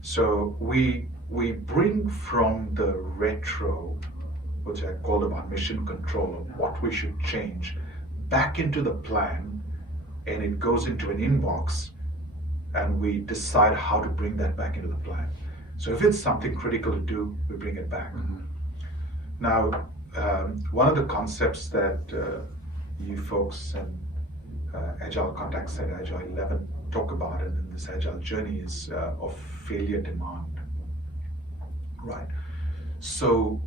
So we bring from the retro, which I called about mission control of what we should change, back into the plan, and it goes into an inbox, and we decide how to bring that back into the plan. So if it's something critical to do, we bring it back. Now, one of the concepts that you folks and Agile Contact Center, Agile 11 talk about in this Agile journey is of failure demand, right? So,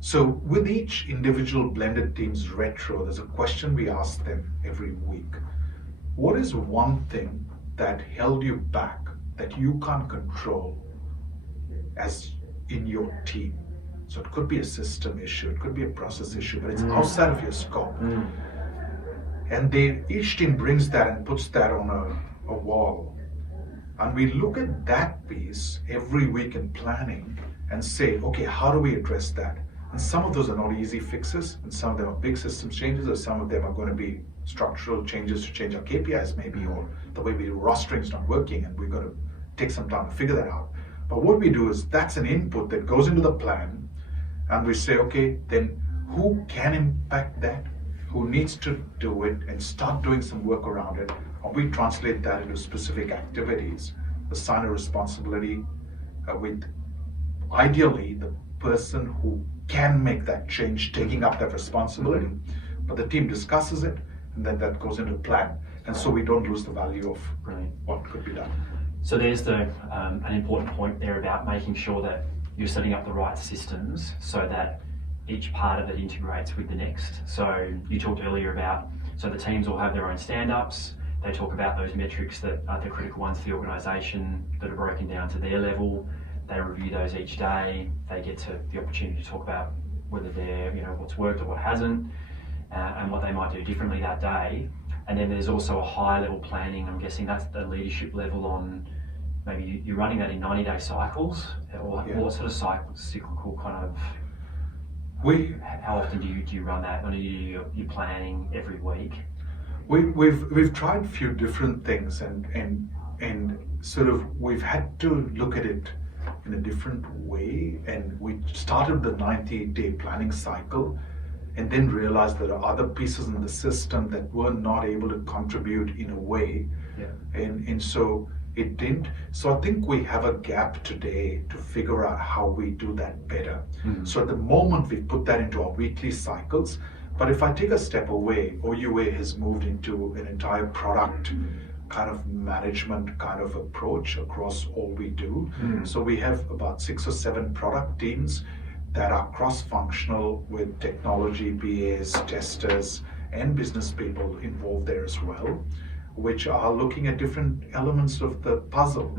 so with each individual blended team's retro, there's a question we ask them every week. What is one thing that held you back that you can't control as in your team? So it could be a system issue, it could be a process issue, but it's outside of your scope. And each team brings that and puts that on a wall. And we look at that piece every week in planning and say, okay, how do we address that? And some of those are not easy fixes, and some of them are big systems changes, or some of them are going to be structural changes to change our KPIs maybe, or the way we do rostering is not working and we've got to take some time to figure that out. But what we do is that's an input that goes into the plan, and we say, okay, then who can impact that? Who needs to do it, and start doing some work around it? And we translate that into specific activities, assign a responsibility with ideally the person who can make that change taking up that responsibility. But the team discusses it, and then that goes into plan. And so we don't lose the value of Brilliant. what could be done. So there's an important point there about making sure that you're setting up the right systems so that each part of it integrates with the next. So you talked earlier about, so the teams all have their own stand-ups. They talk about those metrics that are the critical ones for the organisation that are broken down to their level. They review those each day. They get to the opportunity to talk about whether they're, what's worked or what hasn't, and what they might do differently that day. And then there's also a high level planning. I'm guessing that's the leadership level on, maybe you're running that in 90-day cycles, or Yeah. what sort of cyclical kind of, how often do you run that? When are you're planning every week? We've tried a few different things, and sort of we've had to look at it in a different way. And we started the 90-day planning cycle, and then realized there are other pieces in the system that were not able to contribute in a way, and so it didn't. So I think we have a gap today to figure out how we do that better. So at the moment we put that into our weekly cycles, but if I take a step away, OUA has moved into an entire product kind of management kind of approach across all we do. So we have about 6 or 7 product teams that are cross-functional, with technology, BAs, testers, and business people involved there as well, which are looking at different elements of the puzzle.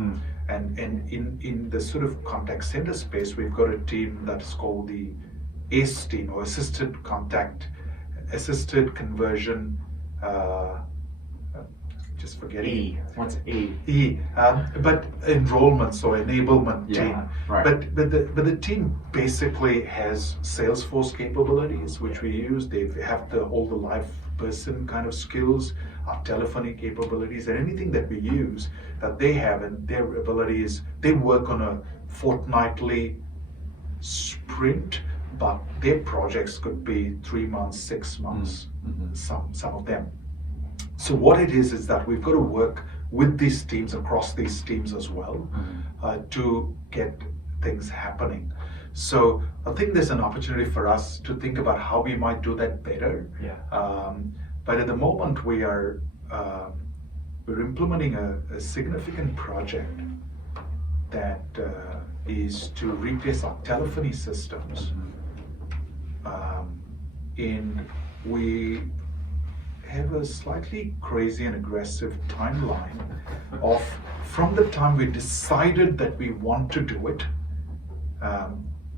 And in the sort of contact center space, we've got a team that's called the ACE team, or Assisted Conversion, just forgetting. E. What's E? But enrollment, so enablement Yeah, team. right. But the team basically has Salesforce capabilities, which we use. They have all the live person kind of skills, our telephony capabilities, and anything that we use that they have, and their abilities. They work on a fortnightly sprint, but their projects could be 3 months, 6 months, some of them. So what it is that we've got to work with these teams, across these teams as well, to get things happening. So I think there's an opportunity for us to think about how we might do that better. But at the moment we're implementing a significant project that is to replace our telephony systems. And we have a slightly crazy and aggressive timeline of from the time we decided that we want to do it.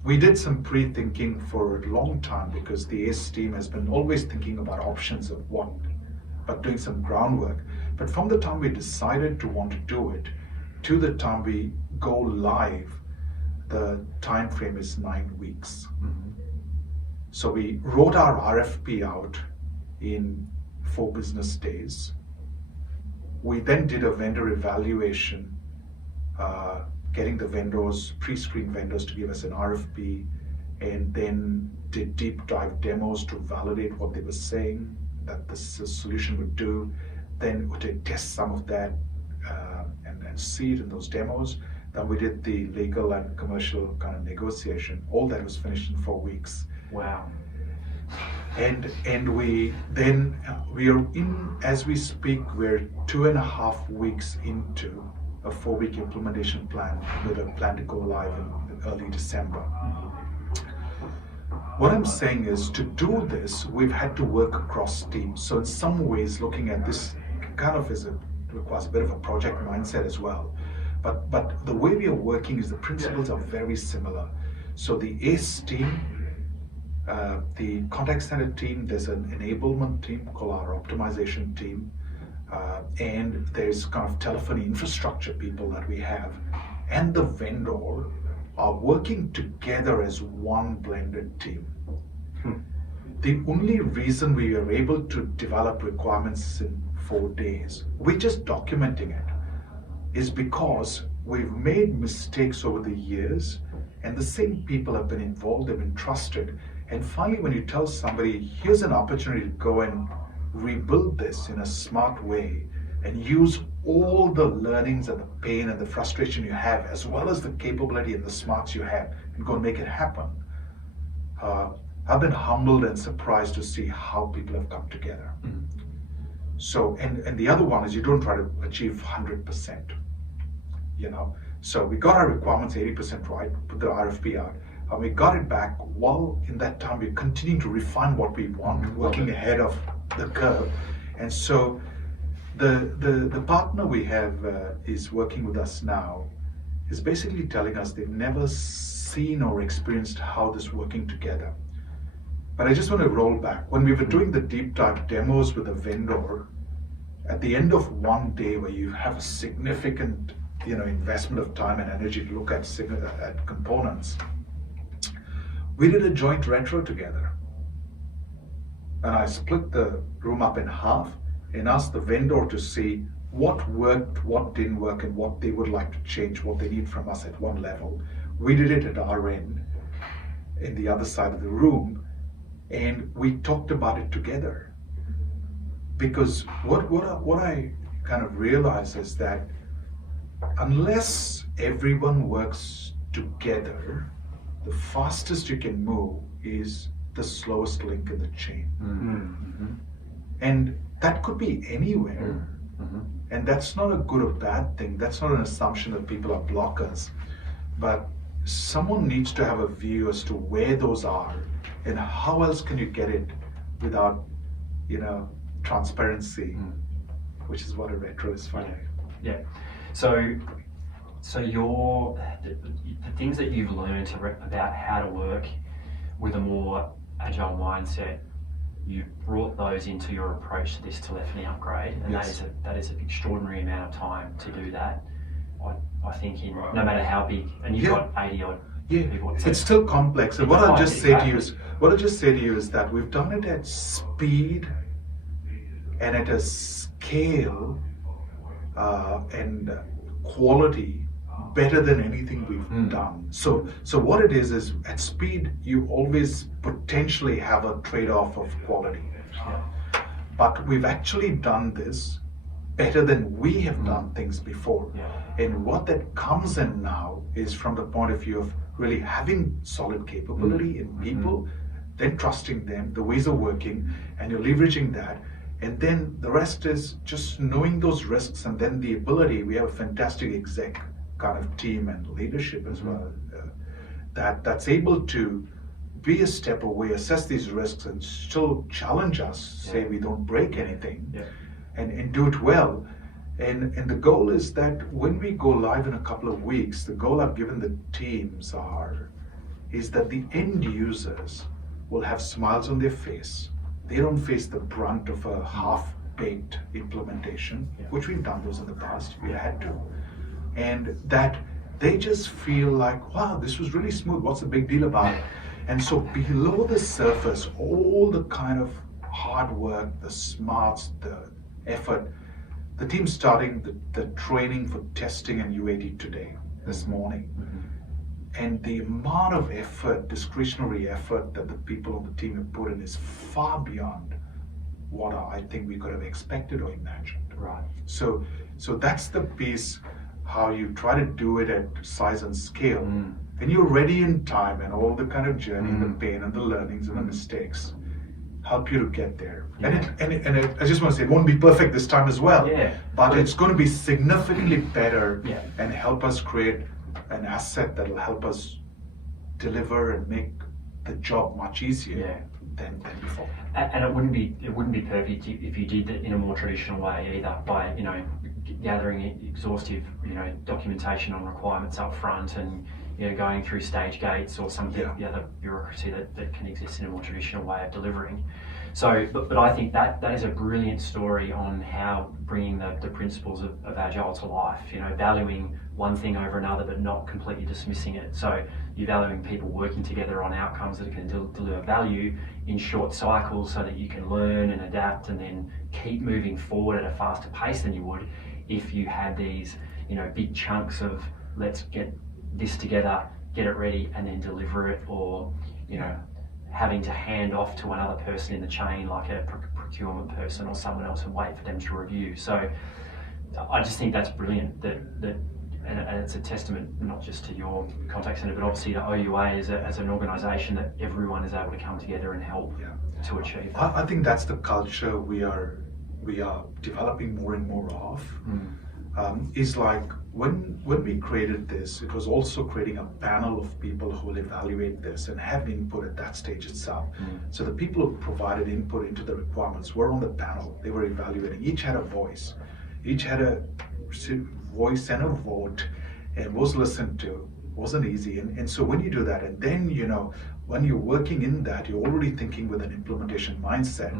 We did some pre-thinking for a long time, because the ACE team has been always thinking about options of what, but doing some groundwork. But from the time we decided to want to do it to the time we go live, the time frame is 9 weeks. So we wrote our RFP out in 4 business days. We then did a vendor evaluation, getting the vendors, pre-screened vendors, to give us an RFP, and then did deep dive demos to validate what they were saying that the solution would do. Then we did test some of that and see it in those demos. Then we did the legal and commercial kind of negotiation. All that was finished in 4 weeks. Wow. And we are in, as we speak, we're 2.5 weeks into a 4-week implementation plan, with a plan to go live in early December. What I'm saying is, to do this, we've had to work across teams. So in some ways, looking at this kind of requires a bit of a project mindset as well. But the way we are working is the principles are very similar. So the ACE team, the contact center team, there's an enablement team called our optimization team, and there's kind of telephony infrastructure people that we have, and the vendor are working together as one blended team. the only reason we are able to develop requirements in 4 days, we're just documenting it, is because we've made mistakes over the years, and the same people have been involved, they've been trusted. And finally, when you tell somebody, here's an opportunity to go and rebuild this in a smart way and use all the learnings and the pain and the frustration you have, as well as the capability and the smarts you have, and go and make it happen. I've been humbled and surprised to see how people have come together. So, and the other one is you don't try to achieve 100%, you know. So we got our requirements 80% right, put the RFP out, and we got it back. While in that time we're continuing to refine what we want, working ahead of the curve. And so the partner we have is working with us now is basically telling us they've never seen or experienced how this working together. But I just want to roll back. When we were doing the deep dive demos with a vendor, at the end of one day where you have a significant, you know, investment of time and energy to look at components, we did a joint retro together. And I split the room up in half and asked the vendor to see what worked, what didn't work, and what they would like to change, what they need from us at one level. We did it at our end, in the other side of the room, and we talked about it together. Because what I kind of realize is that unless everyone works together, the fastest you can move is the slowest link in the chain. And that could be anywhere. And that's not a good or bad thing. That's not an assumption that people are blockers. But someone needs to have a view as to where those are and how else can you get it without, you know, transparency, which is what a retro is for. Yeah. So the things that you've learned about how to work with a more agile mindset, you've brought those into your approach to this telephony upgrade, and Yes. that is an extraordinary amount of time to do that. I think no matter how big, and you've got 80 odd people. It's still complex. And what I'll just say to you is that we've done it at speed and at a scale and quality better than anything we've done. So what it is at speed you always potentially have a trade-off of quality. But we've actually done this better than we have done things before. And what that comes in now is from the point of view of really having solid capability in people, then trusting them, the ways of working, and you're leveraging that. And then the rest is just knowing those risks, and then the ability. We have a fantastic exec kind of team and leadership as well, that's able to be a step away, assess these risks, and still challenge us, say we don't break anything, and do it well. And the goal is that when we go live in a couple of weeks, the goal I've given the teams is that the end users will have smiles on their face. They don't face the brunt of a half-baked implementation, which we've done those in the past, we had to. And that they just feel like, wow, this was really smooth, what's the big deal about it? And so below the surface, all the kind of hard work, the smarts, the effort, the team's starting the training for testing and UAT today, this morning. And the amount of effort, discretionary effort that the people on the team have put in is far beyond what I think we could have expected or imagined. Right. So that's the piece, how you try to do it at size and scale. And you're ready in time, and all the kind of journey, the pain and the learnings and the mistakes help you to get there. I just want to say, it won't be perfect this time as well, but it's going to be significantly better and help us create an asset that will help us deliver and make the job much easier than before. And it wouldn't be perfect if you did that in a more traditional way either, by gathering exhaustive documentation on requirements up front and going through stage gates or some of the other bureaucracy that can exist in a more traditional way of delivering. but I think that is a brilliant story on how bringing the principles of Agile to life, valuing one thing over another, but not completely dismissing it. So you're valuing people working together on outcomes that can deliver value in short cycles so that you can learn and adapt and then keep moving forward at a faster pace than you would if you had these, big chunks of let's get this together, get it ready, and then deliver it, or, having to hand off to another person in the chain, like a procurement person or someone else, and wait for them to review. So I just think that's brilliant, and it's a testament not just to your contact center, but obviously to OUA as an organisation, that everyone is able to come together and help to achieve that. I think that's the culture we are developing more and more of. Is like when we created this, it was also creating a panel of people who will evaluate this and have input at that stage itself. So the people who provided input into the requirements were on the panel. They were evaluating. Each had a voice. Each had a voice and a vote, and was listened to. Wasn't easy. And so when you do that, and then when you're working in that, you're already thinking with an implementation mindset.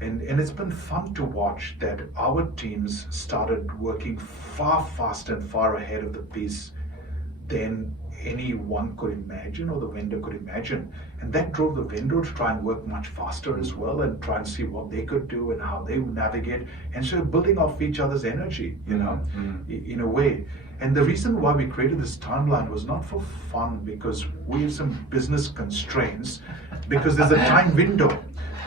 And it's been fun to watch that our teams started working far faster and far ahead of the pace than anyone could imagine or the vendor could imagine. And that drove the vendor to try and work much faster as well, and try and see what they could do and how they would navigate. And so building off each other's energy, in a way. And the reason why we created this timeline was not for fun, because we have some business constraints, because there's a time window.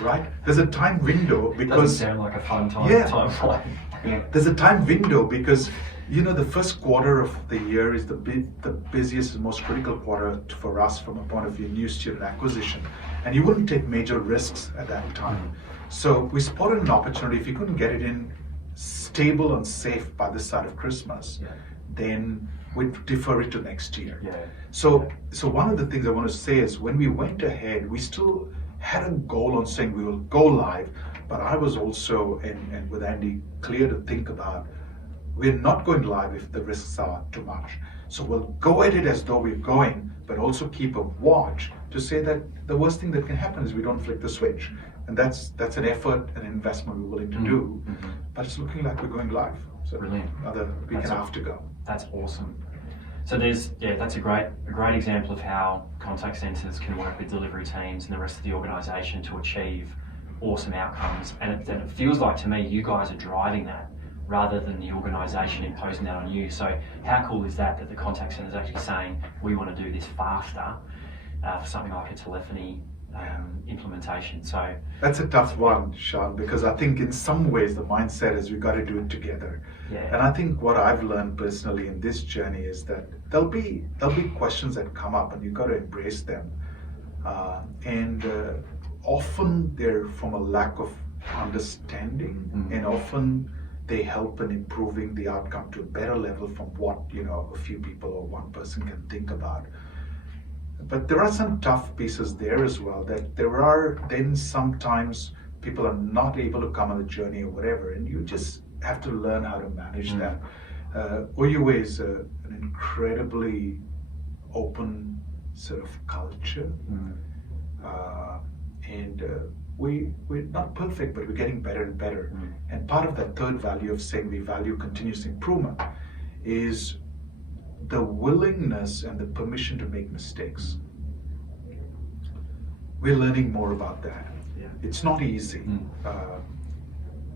Right? There's a time window because doesn't sound like a fun timeline. There's a time window because the first quarter of the year is the busiest and most critical quarter for us from a point of view new student acquisition, and you wouldn't take major risks at that time. So we spotted an opportunity. If you couldn't get it in stable and safe by this side of Christmas, then we'd defer it to next year. So one of the things I want to say is, when we went ahead, we still had a goal on saying we will go live, but I was also, and with Andy, clear to think about, we're not going live if the risks are too much. So we'll go at it as though we're going, but also keep a watch to say that the worst thing that can happen is we don't flick the switch. And that's an effort and investment we're willing to do. But it's looking like we're going live. So brilliant. Another week and a half to go. That's awesome. So that's a great example of how contact centres can work with delivery teams and the rest of the organisation to achieve awesome outcomes. And it feels like to me you guys are driving that rather than the organisation imposing that on you. So how cool is that the contact centre is actually saying we want to do this faster for something like a telephony implementation. So that's a tough one, Sean, because I think in some ways the mindset is we got to do it together. And I think what I've learned personally in this journey is that there'll be questions that come up, and you've got to embrace them. And often they're from a lack of understanding, and often they help in improving the outcome to a better level from what a few people or one person can think about. But there are some tough pieces there as well, that there are then sometimes people are not able to come on the journey or whatever, and you just have to learn how to manage that. OUA is an incredibly open sort of culture, and we're not perfect, but we're getting better and better. And part of that third value of saying we value continuous improvement is the willingness and the permission to make mistakes. We're learning more about that. It's not easy.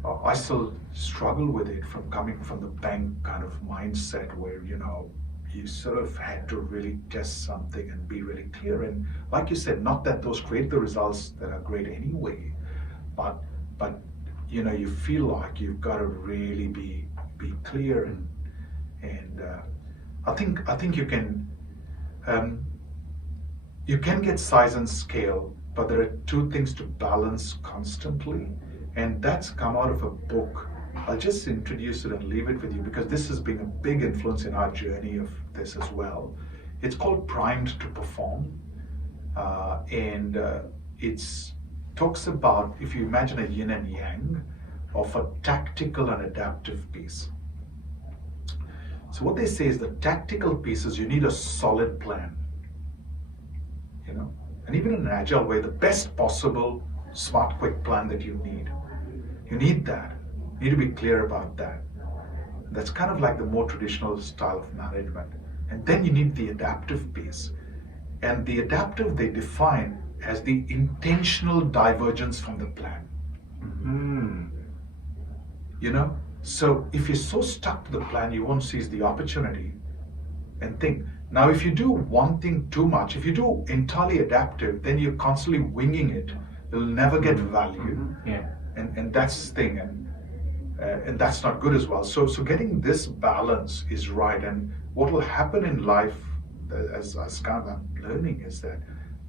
I still struggle with it from coming from the bank kind of mindset where you sort of had to really test something and be really clear. And like you said, not that those create the results that are great anyway, but you feel like you've got to really be clear and I think you can get size and scale, but there are two things to balance constantly, and that's come out of a book. I'll just introduce it and leave it with you because this has been a big influence in our journey of this as well. It's called Primed to Perform, and it's talks about, if you imagine a yin and yang of a tactical and adaptive piece. So what they say is the tactical piece is you need a solid plan, and even in an agile way, the best possible smart, quick plan that you need. You need that. You need to be clear about that. That's kind of like the more traditional style of management. And then you need the adaptive piece. And the adaptive they define as the intentional divergence from the plan. You know? So if you're so stuck to the plan, you won't seize the opportunity and think. Now, if you do one thing too much, if you do entirely adaptive, then you're constantly winging it. You'll never get value. Yeah. And that's the thing. And that's not good as well. So getting this balance is right. And what will happen in life, as kind of I'm learning, is that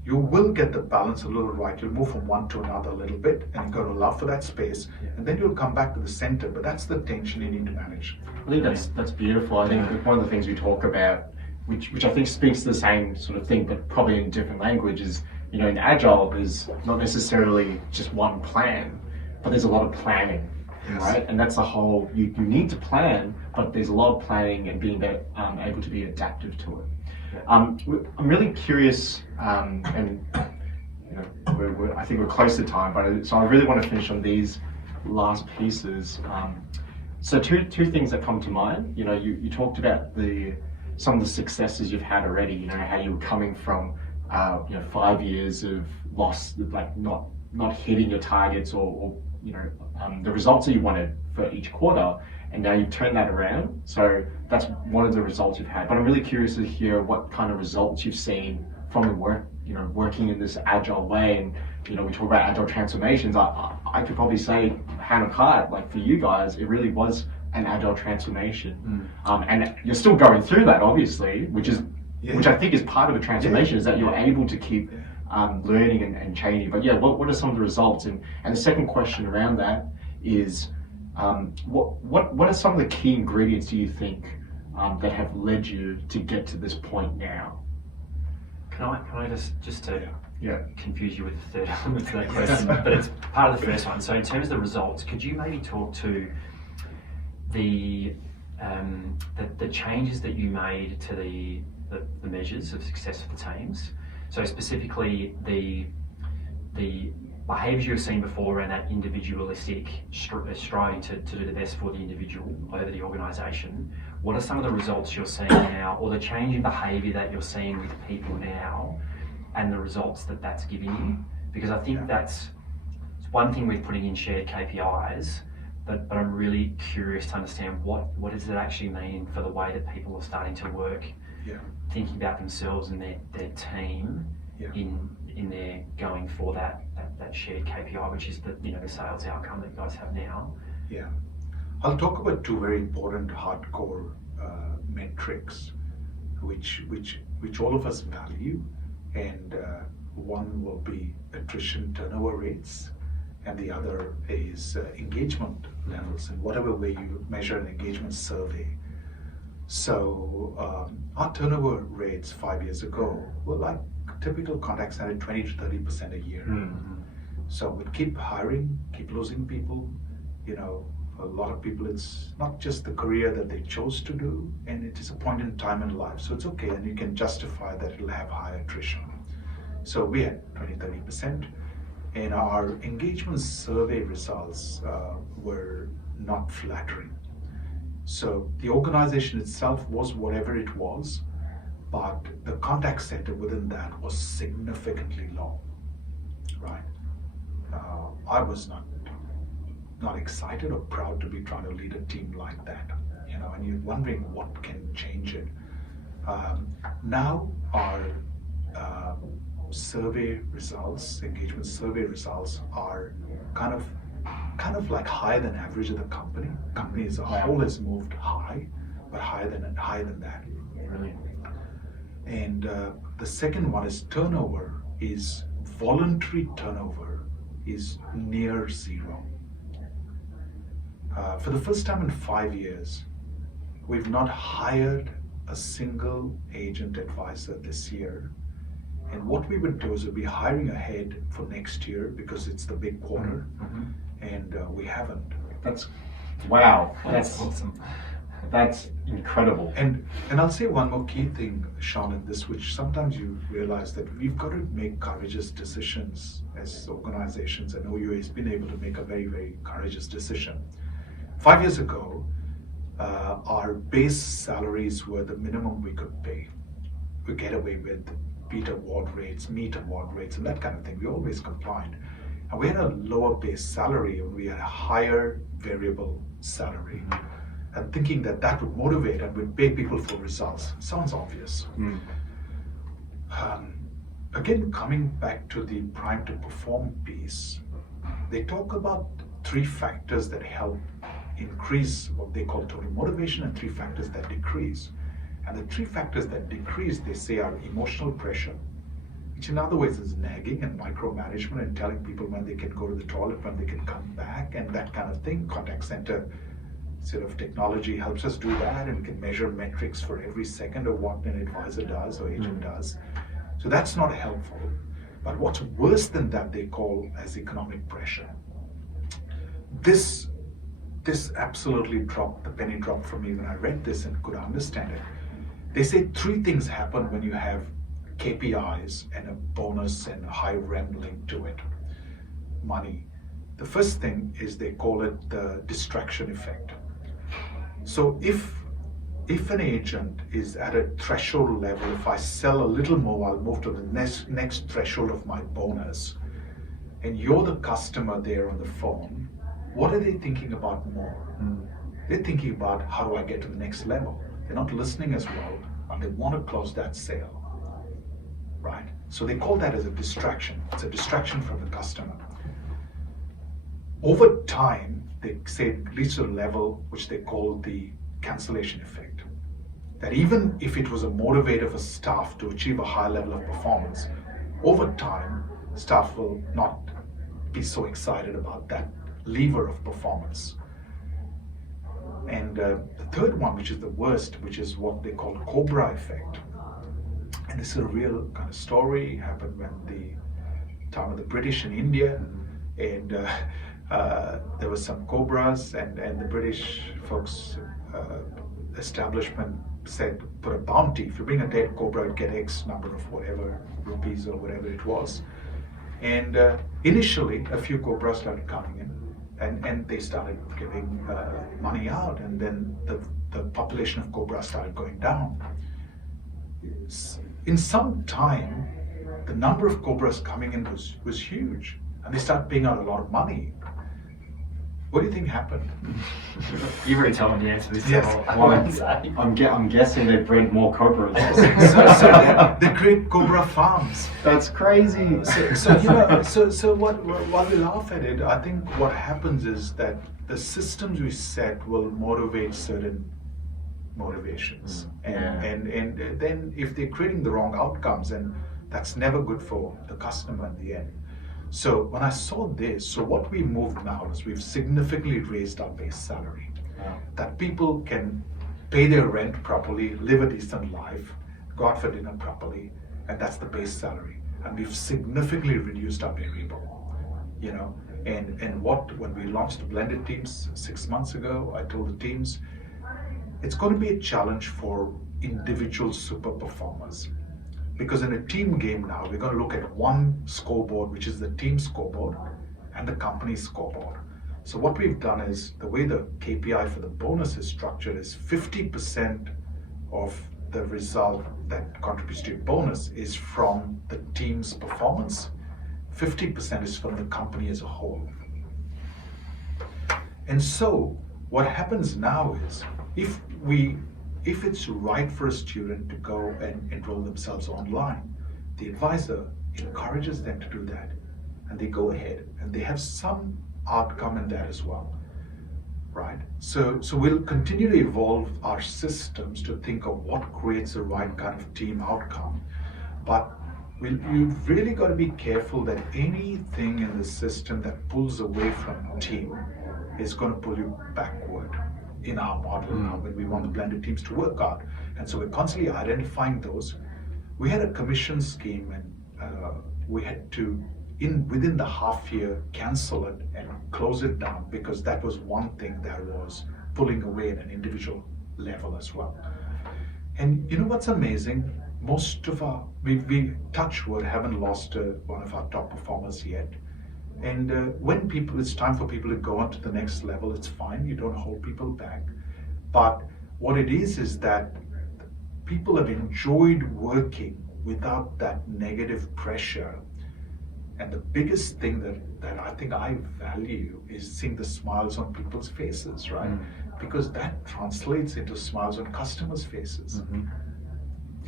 you will get the balance a little right. You'll move from one to another a little bit, and you're going to love for that space, and then you'll come back to the center. But that's the tension you need to manage. I think that's beautiful. I think one of the things we talk about, which I think speaks to the same sort of thing, but probably in different language, is, you know, in Agile, there's not necessarily just one plan, but there's a lot of planning. Yes. Right, and that's the whole. You need to plan, but there's a lot of planning and being able to be adaptive to it. I'm really curious, and you know, I think we're close to time, but so I really want to finish on these last pieces. So two things that come to mind. You know, you talked about some of the successes you've had already. You know, how you were coming from 5 years of loss, like not hitting your targets or you know, the results that you wanted for each quarter, and now you've turned that around. So that's one of the results you've had. But I'm really curious to hear what kind of results you've seen from the work, you know, working in this agile way. And you know, we talk about agile transformations. I could probably say, hand on heart, like for you guys, it really was an agile transformation. And you're still going through that, obviously, which I think is part of a transformation, is that you're able to keep learning and changing. But yeah, what are some of the results? And the second question around that is, what are some of the key ingredients, do you think, that have led you to get to this point now? Can I just to confuse you with the third element to that question, but it's part of the first one. So in terms of the results, could you maybe talk to the changes that you made to the measures of success for the teams? So specifically the behaviours you've seen before around that individualistic striving to do the best for the individual over the organisation. What are some of the results you're seeing now, or the change in behaviour that you're seeing with people now, and the results that that's giving you? Because I think that's one thing with putting in shared KPIs, but I'm really curious to understand what does it actually mean for the way that people are starting to work, thinking about themselves and their team in their going for that shared KPI, which is the sales outcome that you guys have now. Yeah, I'll talk about two very important hardcore metrics, which all of us value, and one will be attrition turnover rates, and the other is engagement levels, in whatever way you measure an engagement survey. So our turnover rates 5 years ago were like typical contact center, 20 to 30% a year. So we keep hiring, keep losing people. You know, for a lot of people, it's not just the career that they chose to do, and it is a point in time in life. So it's okay, and you can justify that it'll have high attrition. So we had 20, 30%, and our engagement survey results were not flattering. So the organization itself was whatever it was, but the contact center within that was significantly low, right? I was not excited or proud to be trying to lead a team like that, you know, and you're wondering what can change it. Now our survey results, engagement survey results, are kind of like higher than average of the company. Company as a whole has moved high, but higher than that. Really? And the second one is voluntary turnover is near zero. For the first time in 5 years, we've not hired a single agent advisor this year. And what we would do is we'd be hiring ahead for next year because it's the big quarter, and we haven't. That's wow. That's awesome. That's incredible. And I'll say one more key thing, Sean, in this, which sometimes you realize that we've got to make courageous decisions as organizations, and OUA has been able to make a very, very courageous decision. 5 years ago, our base salaries were the minimum we could pay. We get away with beat award rates, meet award rates, and that kind of thing. We always complied. And we had a lower base salary, and we had a higher variable salary. And thinking that that would motivate and would pay people for results. Sounds obvious. Again, coming back to the prime to perform piece, they talk about 3 factors that help increase what they call total motivation and 3 factors that decrease. And the 3 factors that decrease, they say, are emotional pressure, which in other ways is nagging and micromanagement and telling people when they can go to the toilet, when they can come back, and that kind of thing. Contact center sort of technology helps us do that, and we can measure metrics for every second of what an advisor does or agent does. So that's not helpful. But what's worse than that, they call as economic pressure. This absolutely dropped, the penny dropped for me when I read this and could understand it. They say 3 things happen when you have KPIs and a bonus and a high rem linked to it, money. The first thing is they call it the distraction effect. So if an agent is at a threshold level, if I sell a little more, I'll move to the next threshold of my bonus, and you're the customer there on the phone, what are they thinking about more? They're thinking about, how do I get to the next level? They're not listening as well, and they want to close that sale, right? So they call that as a distraction. It's a distraction from the customer. Over time, they say it reaches a level which they call the cancellation effect. That even if it was a motivator for staff to achieve a high level of performance, over time, staff will not be so excited about that lever of performance. And the third one, which is the worst, which is what they call Cobra effect. And this is a real kind of story. It happened when the time of the British in India, and there was some cobras, and the British folks establishment said, put a bounty. If you bring a dead cobra, you get X number of whatever rupees or whatever it was. And initially, a few cobras started coming in, and they started giving money out, and then the population of cobras started going down. In some time, the number of cobras coming in was huge, and they started paying out a lot of money. What do you think happened? You were telling the answer to this. Yes. Well, I'm guessing they bred more cobras. so they create cobra farms. That's crazy. So while we laugh at it, I think what happens is that the systems we set will motivate certain motivations, and then if they're creating the wrong outcomes, and that's never good for the customer in the end. So when I saw this, so what we moved now is we've significantly raised our base salary, that people can pay their rent properly, live a decent life, go out for dinner properly, and that's the base salary. And we've significantly reduced our variable, you know. And when we launched the blended teams 6 months ago, I told the teams, it's going to be a challenge for individual super performers. Because in a team game now, we're going to look at one scoreboard, which is the team scoreboard, and the company scoreboard. So what we've done is, the way the KPI for the bonus is structured is 50% of the result that contributes to your bonus is from the team's performance, 50% is from the company as a whole. And so what happens now is, if it's right for a student to go and enroll themselves online, the advisor encourages them to do that, and they go ahead and they have some outcome in that as well, right? So we'll continue to evolve our systems to think of what creates the right kind of team outcome, but you've really got to be careful that anything in the system that pulls away from team is going to pull you backward. In our model now, when we want the blended teams to work out. And so we're constantly identifying those. We had a commission scheme, and we had to, within the half year, cancel it and close it down, because that was one thing that was pulling away at an individual level as well. And you know what's amazing? Most of we touch wood, haven't lost one of our top performers yet. And when it's time for people to go on to the next level, it's fine. You don't hold people back. But what it is that people have enjoyed working without that negative pressure. And the biggest thing that I think I value is seeing the smiles on people's faces, right? Because that translates into smiles on customers' faces.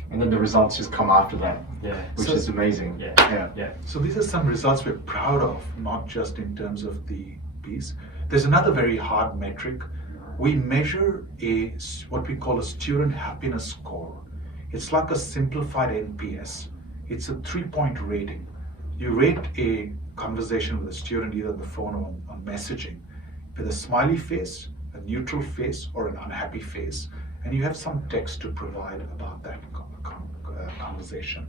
And then the results just come after that, which So- is amazing. Yeah. So these are some results we're proud of, not just in terms of the piece. There's another very hard metric. We measure what we call a student happiness score. It's like a simplified NPS. It's a 3-point rating. You rate a conversation with a student either on the phone or on messaging with a smiley face, a neutral face, or an unhappy face, and you have some text to provide about that conversation.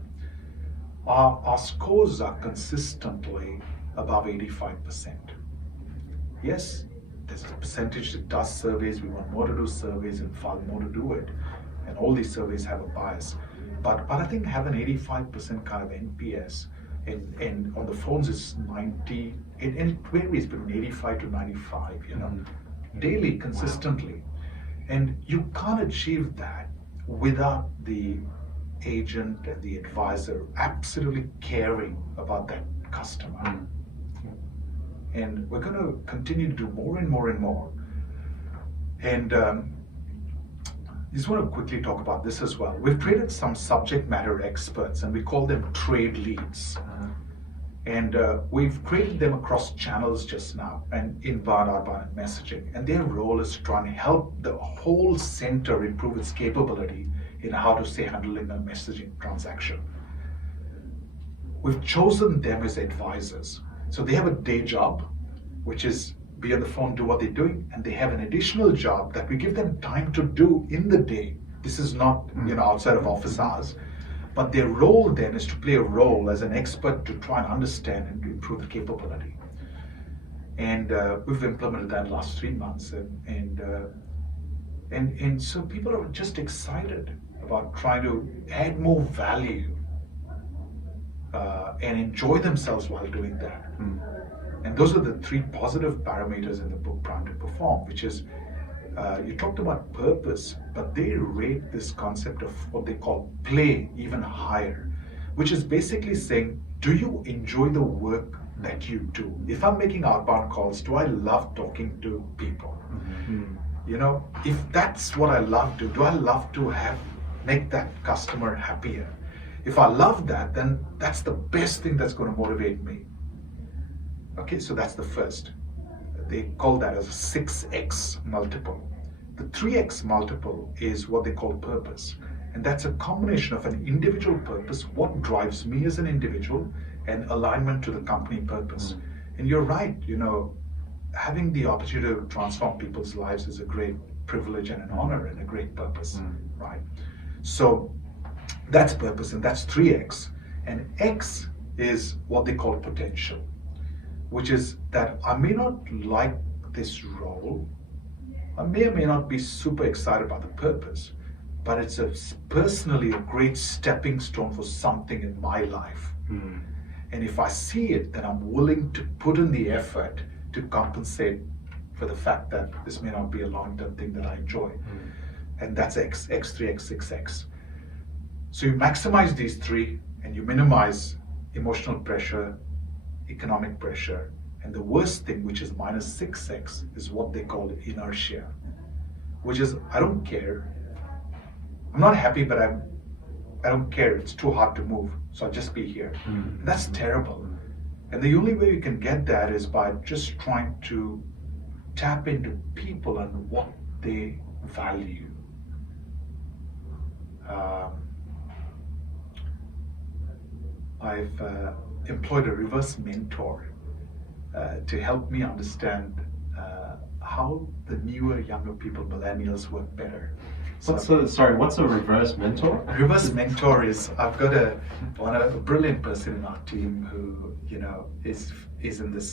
Our scores are consistently above 85%. Yes, there's a percentage that does surveys. We want more to do surveys and far more to do it, and all these surveys have a bias. But I think have an 85% kind of NPS. And on the phones it's 90, and it varies between 85 to 95, daily, consistently. And you can't achieve that without the agent and the advisor absolutely caring about that customer. And we're going to continue to do more and more and more. And I just want to quickly talk about this as well. We've created some subject matter experts, and we call them trade leads. And we've created them across channels just now, and inbound, outbound, and messaging. And their role is to try and help the whole center improve its capability in how to say handling a messaging transaction. We've chosen them as advisors. So they have a day job, which is be on the phone, do what they're doing, and they have an additional job that we give them time to do in the day. This is not outside of office hours, but their role then is to play a role as an expert to try and understand and improve the capability. And we've implemented that in the last 3 months, and so people are just excited about trying to add more value and enjoy themselves while doing that. And those are the 3 positive parameters in the book, Prime to Perform, which is, you talked about purpose, but they rate this concept of what they call play even higher, which is basically saying, do you enjoy the work that you do? If I'm making outbound calls, do I love talking to people? If that's what I love to do I love to make that customer happier? If I love that, then that's the best thing that's going to motivate me. Okay, so that's the first. They call that as a 6x multiple. The 3x multiple is what they call purpose. And that's a combination of an individual purpose, what drives me as an individual, and alignment to the company purpose. And you're right, having the opportunity to transform people's lives is a great privilege and an honor and a great purpose, right? So that's purpose, and that's 3x. And x is what they call potential, which is that I may not like this role, I may or may not be super excited about the purpose, but it's personally a great stepping stone for something in my life. And if I see it, then I'm willing to put in the effort to compensate for the fact that this may not be a long-term thing that I enjoy. And that's x, x3, x6x. So you maximize these 3 and you minimize emotional pressure, economic pressure, and the worst thing, which is minus 6x, is what they call inertia, which is I don't care. I'm not happy, but I don't care. It's too hard to move, so I'll just be here. That's terrible. And the only way you can get that is by just trying to tap into people and what they value. I've employed a reverse mentor to help me understand how the newer, younger people, millennials, work better. What's a reverse mentor? A reverse mentor is, I've got a brilliant person in our team who is in this